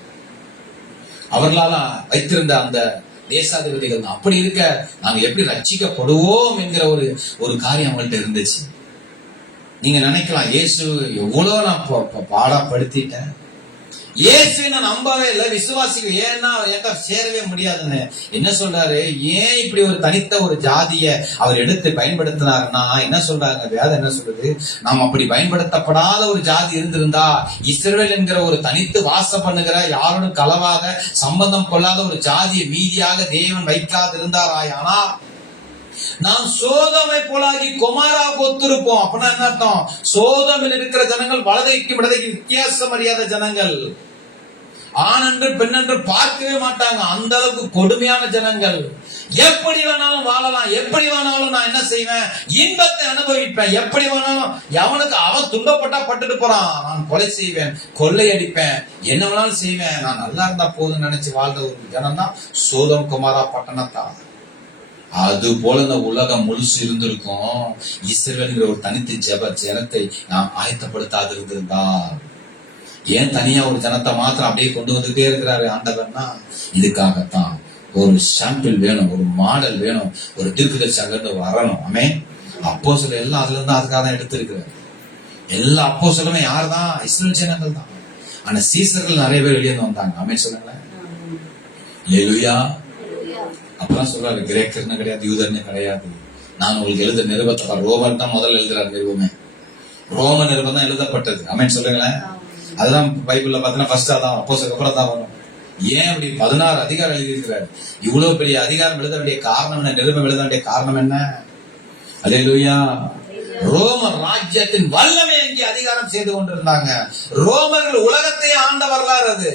அவர்களால வைத்திருந்த அந்த தேசாதிபதிகள் தான். அப்படி இருக்க நாங்க எப்படி ரட்சிக்கப்படுவோம் என்கிற ஒரு காரியம் அவங்கள்ட்ட இருந்துச்சு. நீங்க நினைக்கலாம், இயேசு எவ்வளவு நான் பாடப்படுத்திட்டேன், இயேசு நான் நம்பவே இல்லை, விசுவாசிகள் ஏன்னா என்கிட்ட சேரவே முடியாதுன்னு என்ன சொல்றாரு? ஏன் இப்படி ஒரு தனித்த ஒரு ஜாதிய அவர் எடுத்து பயன்படுத்தினாருன்னா என்ன சொல்றாங்க? வேதம் என்ன சொல்றது? நாம் அப்படி பயன்படுத்தப்படாத ஒரு ஜாதி இருந்திருந்தா, இஸ்ரவேல் என்கிற ஒரு தனித்து வாசம் பண்ணுகிற யாரோடும் கலவாத சம்பந்தம் கொள்ளாத ஒரு ஜாதியை மீதியாக தேவன் வைக்காது இருந்தாராயானா நாம் சோதமை போலாகி குமாராவுக்கு ஒத்திருப்போம். அப்படின்னா என்ன அர்த்தம்? சோதமில் இருக்கிற ஜனங்கள் வலதைக்கு இடதைக்கு வித்தியாசம் அறியாத ஜனங்கள், ஆண் என்று பெண் என்று பார்க்கவே மாட்டாங்க. அந்த அளவுக்கு கொடுமையான ஜனங்கள். எப்படி வேணாலும் வாழலாம், எப்படி வேணாலும் நான் என்ன செய்வேன், இன்பத்தை அனுபவிப்பேன், எப்படி வேணாலும் எவனுக்கு அவன் துன்பப்பட்டா பட்டுட்டு போறான், நான் கொலை செய்வேன், கொள்ளை அடிப்பேன், என்ன வேணாலும் செய்வேன், நான் நல்லா இருந்தா போதும் நினைச்சு வாழ்ந்த ஒரு ஜனம் தான் சோதம் குமாரா பட்டணத்தான். அது போல இந்த உலகம் முழுசு இருந்திருக்கும். இஸ்ரவேல் ஒரு தனித்து ஜனத்தை நாம் ஆயத்தப்படுத்தாது இருந்திருந்தா. ஏன் தனியா ஒரு ஜனத்தை மாத்திரம் அப்படியே கொண்டு வந்துட்டே இருக்கிறாரு ஆண்டவர்னா, இதுக்காகத்தான். ஒரு சாம்பிள் வேணும், ஒரு மாடல் வேணும், ஒரு தீர்க்கதரிசி அங்கிருந்து வரணும். ஆமே. அப்போஸ்தலர் எல்லாம் அதுல இருந்து அதுக்காக தான் எடுத்திருக்கிறார். எல்லா அப்போஸ்தலருமே யார் தான்? இஸ்ரவேல் ஜனங்கள் தான். ஆனா சீசர்கள் நிறைய பேர் வெளியே வந்தாங்க. ஆமே சொல்லுங்களேன். ஹல்லேலூயா. அப்பதான் சொல்றாரு, கிரேக்கர்னு கிடையாது, யூதர்னு கிடையாது. நான் உங்களுக்கு எழுத நிருபத்தை ரோமன் தான் முதல்ல எழுதுறாரு. நிருபமே ரோம நிருபம் தான் எழுதப்பட்டது. ஆமென் சொல்லுங்களேன். அதுதான் பைபிள்ல பாத்தீங்கன்னா ஃபர்ஸ்ட் அதான், அப்போஸ்தலருக்கு அப்புறம் தான் வரும். ஏன் இப்படி 16 அதிகாரம் எழுதியிருக்கிறார்? இவ்வளவு பெரிய அதிகாரம் எழுத வேண்டிய காரணம் என்ன? நிருபம் எழுத வேண்டிய காரணம் என்ன? அல்லேலூயா. ரோம ராஜ்யத்தின் வல்லமை எங்கே அதிகாரம் செய்து கொண்டிருந்தாங்க. ரோமர்கள் உலகத்தை ஆண்ட வரலாறு அது.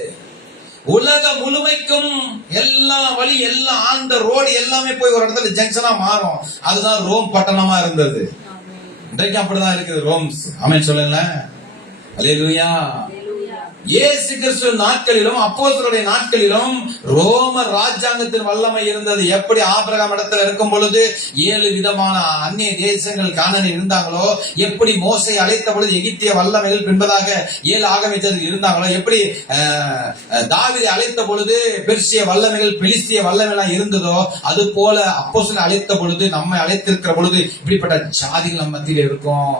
உலகம் முழுமைக்கும் எல்லா வழி, எல்லா ஆண்ட ரோடு எல்லாமே போய் ஒரு இடத்துல ஜங்ஷனா மாறும். அதுதான் ரோம் பட்டணமா இருந்தது. இன்றைக்கு அப்படிதான் இருக்குது ரோம்ஸ். ஆமென் சொல்லுங்க. அல்லேலூயா. இயேசு கிறிஸ்து நாட்களிலும் அப்போஸ்தலருடைய நாட்களிலும் ரோம ராஜ்யாங்கத்தின் வல்லமை இருந்தது. எப்படி ஆபிரகாம் இடத்துல இருக்கும் பொழுது 7 விதமான அந்நிய தேசங்கள் கானானில் இருந்தாங்களோ, எப்படி மோசை அழைத்த பொழுது எகிப்திய வல்லமைகள் பின்பதாக 7 ஆகமத்தில் இருந்தாங்களோ, எப்படி தாவீதை அழைத்த பொழுது பெர்சிய வல்லமைகள் பெலிஸ்திய வல்லமைகள் இருந்ததோ, அது போல அப்போஸ்தலரை அழைத்த பொழுது, நம்மை அழைத்திருக்கிற பொழுது இப்படிப்பட்ட ஜாதிகள் நம்ம மத்தியில் இருக்கும்.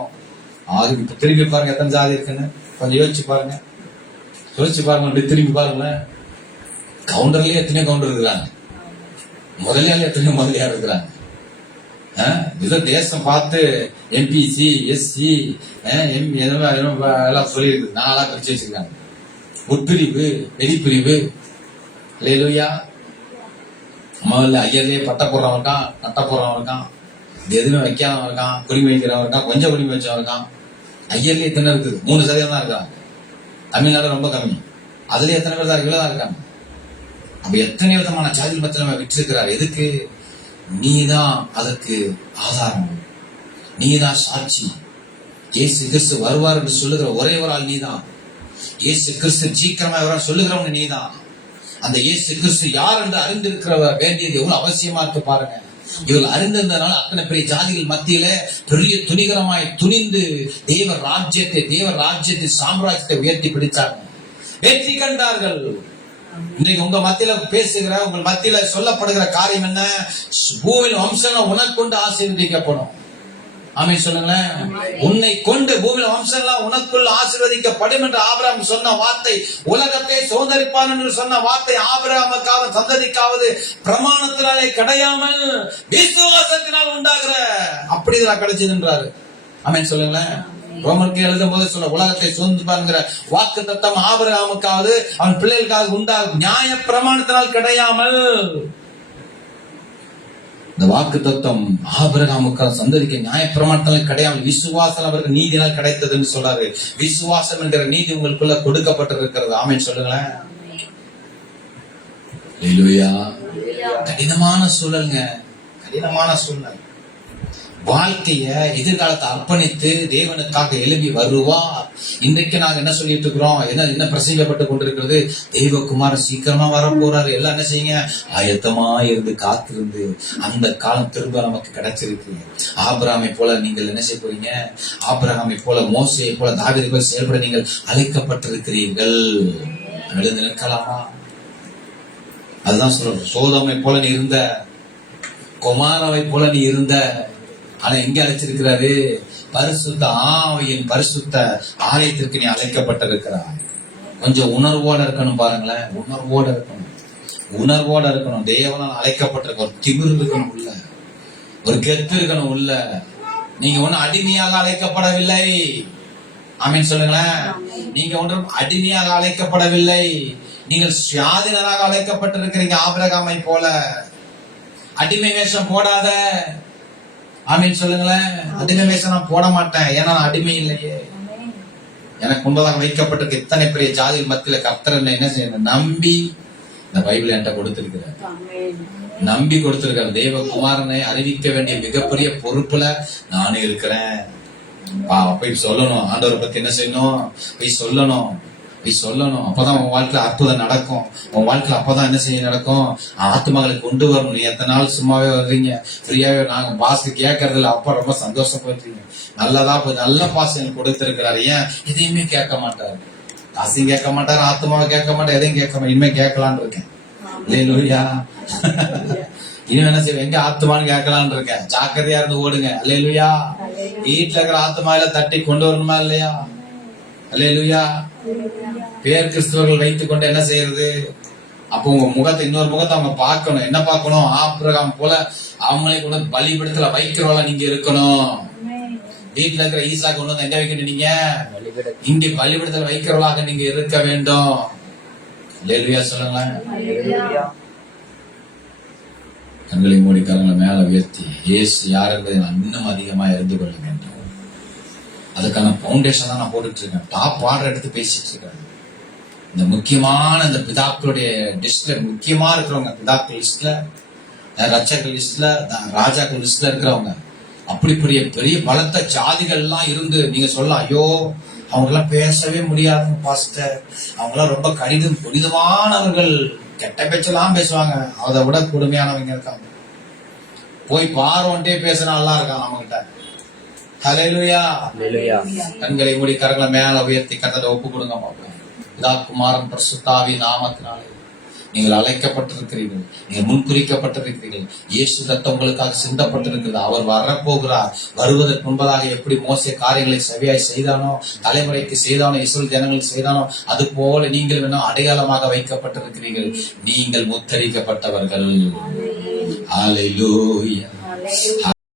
திரும்பி பாருங்க, எத்தனை ஜாதி இருக்குன்னு கொஞ்சம் யோசிச்சு பாருங்க. அப்படி திரும்பி பாருங்களேன். கவுண்டர்லயே எத்தனையோ கவுண்டர் இருக்கிறாங்க, முதலியால எத்தனையோ முதலியார் இருக்கிறாங்க. ஏதோ தேசம் பார்த்து எம்பிசி எஸ்சி எல்லாம் சொல்லி இருக்கு, 4 பிரிச்சு வச்சிருக்காங்க. உட்பிரிவு வெளிப்பிரிவு. அல்லேலூயா. முதல்ல ஐயர்லயே பட்ட போடுறவன் இருக்கான், நட்ட போடுறவன் இருக்கான், எதுவுமே வைக்காதவன் இருக்கான், குடிமை வைக்கிறவன் இருக்கான், கொஞ்சம் குடிமை வச்சவன் இருக்கான். ஐயர்லயே எத்தனை இருக்குது? 3% தான் இருக்காங்க. தமிழ்நாடு ரொம்ப கம்மி. அதுல எத்தனை பேர் தான் இருக்காங்க. அப்ப எத்தனை விதமான ஜாதிகள் மத்தியில் நம்ம விட்டிருக்கிறார். எதுக்கு? நீதான் அதற்கு ஆதாரம், நீதான் சாட்சி. இயேசு கிறிஸ்து வருவார் என்று சொல்லுகிற ஒரே ஒரு ஆள் நீதான். இயேசு கிறிஸ்து சீக்கிரமா வர சொல்லுகிறவங்க நீதான். அந்த இயேசு கிறிஸ்து யார் என்று அறிந்திருக்கிற வேண்டியது எவ்வளவு அவசியமா இருக்கு பாருங்க. இவர்கள் அறிந்திருந்தனால அத்தனை பெரிய ஜாதிகள் மத்தியில பெரிய துணிகரமாய் துணிந்து தேவ ராஜ்யத்தை சாம்ராஜ்யத்தை உயர்த்தி பிடிச்சாங்க, வெற்றி கண்டார்கள். இன்றைக்கு உங்க மத்தியில பேசுகிற, உங்கள் மத்தியில சொல்லப்படுகிற காரியம் என்ன? பூமியில் வம்சம் உனக்கொண்டு ஆசீர்வதிக்கப்படும். ஆமென் சொல்லுங்களேன். உன்னை கொண்டு பூமியில் வம்சம் உனக்குள் ஆசீர்வதிக்கப்படும் என்று ஆபிரகாம் சொன்ன வார்த்தை, உலகத்தை சுதந்தரிப்பான் என்று சொன்ன வார்த்தை ஆபிரகாமுக்காவது சந்ததிக்காவது பிரமாணத்தினாலே கிடையாமல் விசுவாசத்தினால் உண்டாகிற அப்படிதான் கிடைச்சதுன்றாரு. ஆமென் சொல்லுங்களேன். ரோமருக்கு எழுதும் போது சொல்ல, உலகத்தை சுதந்திரிப்பான்ங்கிற வாக்கு தத்தம் ஆபிரகாமுக்காவது அவன் பிள்ளைகளுக்காக உண்டாகும் நியாய பிரமாணத்தினால் கிடையாமல். இந்த வாக்கு தத்துவம் ஆபிரகாமுக்கு சந்ததிக்கு நியாயப்பிரமாணத்தால் கிடையாமல் விசுவாசம் அவருக்கு நீதினால் கிடைத்ததுன்னு சொல்றாரு. விசுவாசம் என்கிற நீதி உங்களுக்குள்ள கொடுக்கப்பட்டிருக்கிறது. ஆமென் சொல்லுங்களேன். அல்லேலூயா. கடினமான சூழல்ங்க, கடினமான சூழல். வாழ்க்கைய எதிர்காலத்தை அர்ப்பணித்து தேவனுக்காக எழுப்பி வருவார். இன்றைக்கு நாங்க என்ன சொல்லிட்டு இருக்கிறோம்? என்ன பிரசங்கப்பட்டு கொண்டிருக்கிறது? தெய்வகுமாரன் சீக்கிரமா வர போறாரு. எல்லாம் என்ன செய்யுங்க? ஆயத்தமா இருந்து காத்திருந்து அந்த காலம் திரும்ப நமக்கு கிடைச்சிருக்கு. ஆபிரகாமை போல நீங்கள் என்ன செய்ய போறீங்க? ஆபிரகாமை போல, மோசேயை போல, தாவீதை போல செயல்பட நீங்கள் அழைக்கப்பட்டிருக்கிறீர்கள். எழுந்து நிற்கலாமா? அதுதான் சொல்றோம். சோதோமை போல நீ இருந்த, குமாரவை போல நீ இருந்த. ஆனா எங்க அழைச்சிருக்கிறாரு? பரிசுத்த ஆவியின் பரிசுத்த ஆலயத்திற்கு நீ அழைக்கப்பட்டிருக்கிறாய். கொஞ்சம் உணர்வோட இருக்கணும் பாருங்களேன். உணர்வோட இருக்கணும். தேவனால் அழைக்கப்பட்டிருக்க ஒரு திமிர் இருக்கணும் உள்ள, ஒரு கெத்து இருக்கணும் உள்ள. நீங்க ஒன்னும் அடிமையாக அழைக்கப்படவில்லை. ஆமென் சொல்லுங்களேன். நீங்க ஒன்றும் அடிமையாக அழைக்கப்படவில்லை. நீங்கள் சுயாதீனராக அழைக்கப்பட்டிருக்கிறீங்க. ஆபிரகாமை போல அடிமை வேஷம் போடாத. ஆமென் சொல்லுங்களேன். அடிமை வேஷம் நான் போட மாட்டேன். ஏன்னா நான் அடிமை இல்லையே. எனக்கு முன்பதாக வைக்கப்பட்டிருக்க இத்தனை பெரிய ஜாதிகள் மத்தியில கர்த்தர் என்ன செய்யணும்? நம்பி இந்த பைபிள் என்கிட்ட கொடுத்திருக்கிறார். நம்பி கொடுத்திருக்காரு. தேவகுமாரனை அறிவிக்க வேண்டிய மிகப்பெரிய பொறுப்புல நானே இருக்கிறேன். போய் சொல்லணும். ஆண்டவரை பத்தி என்ன செய்யணும்? போய் சொல்லணும். அப்பதான் உன் வாழ்க்கையில அற்புதம் நடக்கும். உன் வாழ்க்கையில அப்பதான் என்ன செய்ய நடக்கும்? ஆத்துமகளை கொண்டு வரணும். நீ எத்தனை நாள் சும்மாவே வர்றீங்க, ஃப்ரீயாவே நாங்க பாசு கேட்கறதுல அப்பா ரொம்ப சந்தோஷப்படுறீங்க. நல்லதா போய் நல்ல பாசம் எனக்கு கொடுத்திருக்கிறாரு. ஏன் எதையுமே கேட்க மாட்டாரு, காசையும் கேட்க மாட்டாரு, ஆத்துமாவை கேட்க மாட்டாரு, எதையும் கேட்க மாட்டேன். இனிமே கேட்கலான்னு இருக்கேன். அல்லேலூயா. இனிமே என்ன செய்வேன்? எங்க ஆத்துமான்னு கேட்கலான்னு இருக்கேன். ஜாக்கிரதையா இருந்து ஓடுங்க. அல்லேலூயா. வீட்டுல இருக்கிற ஆத்துமாவில தட்டி கொண்டு வரணுமா இல்லையா? அல்லேலூயா. பேர் கிறிஸ்தவர்கள் வைத்துக் கொண்டு என்ன செய்யறது? அப்போ உங்க முகத்தை, இன்னொரு முகத்தை அவங்க பார்க்கணும். என்ன பார்க்கணும்? ஆபிரகாம் போல அவங்களே கொண்டு பலிபீடத்துல வைக்கிறவங்களா நீங்க இருக்கணும். வீட்டுல இருக்கிற ஈசா கொண்டு வந்து எங்க வைக்கணும்? நீங்க இங்க பலிபீடத்துல வைக்கிறவளாக நீங்க இருக்க வேண்டும். அல்லேலூயா சொல்லுங்களேன். கண்களை மூடி கரங்களை மேல உயர்த்தி இயேசு யார் என்பதை நான் இன்னும் அதிகமா அறிந்து கொள்ள வேண்டும். அதுக்கான பவுண்டேஷன் தான் நான் போட்டுட்டு இருக்கேன். டாப் ஆர்டர் எடுத்து பேசிட்டு இருக்கேன். இந்த முக்கியமான இந்த பிதாக்களுடைய லிஸ்ட்ல முக்கியமா இருக்கிறவங்க, பிதாக்கள் லிஸ்ட்ல, ரட்சகர் லிஸ்ட்ல, ராஜாக்கள் லிஸ்ட்ல இருக்கிறவங்க, அப்படி பெரிய பெரிய பலத்த ஜாதிகள் எல்லாம் இருந்து நீங்க சொல்லலாம், ஐயோ அவங்கெல்லாம் பேசவே முடியாதுங்க பாஸ்டர், அவங்கெல்லாம் ரொம்ப புனிதமானவர்கள், கெட்ட பேச்செல்லாம் பேசுவாங்க. அதை விட கொடுமையானவங்க இருக்காங்க. போய் பார்வன்ட்டே பேசுனா நல்லா இருக்கான் நம்ம கிட்ட. ஹல்லேலூயா. கண்களை மூடி கரங்களை மேல உயர்த்தி கர்த்தரை ஒப்பு கொடுங்க. பிதா குமாரன் பரிசுத்தாவின் நாமத்தினாலே நீங்கள் அழைக்கப்பட்டிருக்கிறீர்கள், நீங்கள் முன்குறிக்கப்பட்டிருக்கிறீர்கள். இயேசு ரத்தம் உங்களுக்காக சிந்தப்பட்டிருக்கிறது. அவர் வரப்போகிறார். வருவதற்கு முன்பதாக எப்படி மோசே காரியங்களை செவியாய் செய்தானோ, தலைமுறைக்கு செய்தானோ, இஸ்ரவேல் ஜனங்களுக்கு செய்தானோ, அது போல நீங்கள் வேணும் அடையாளமாக வைக்கப்பட்டிருக்கிறீர்கள். நீங்கள் முத்தரிக்கப்பட்டவர்கள். ஹல்லேலூயா.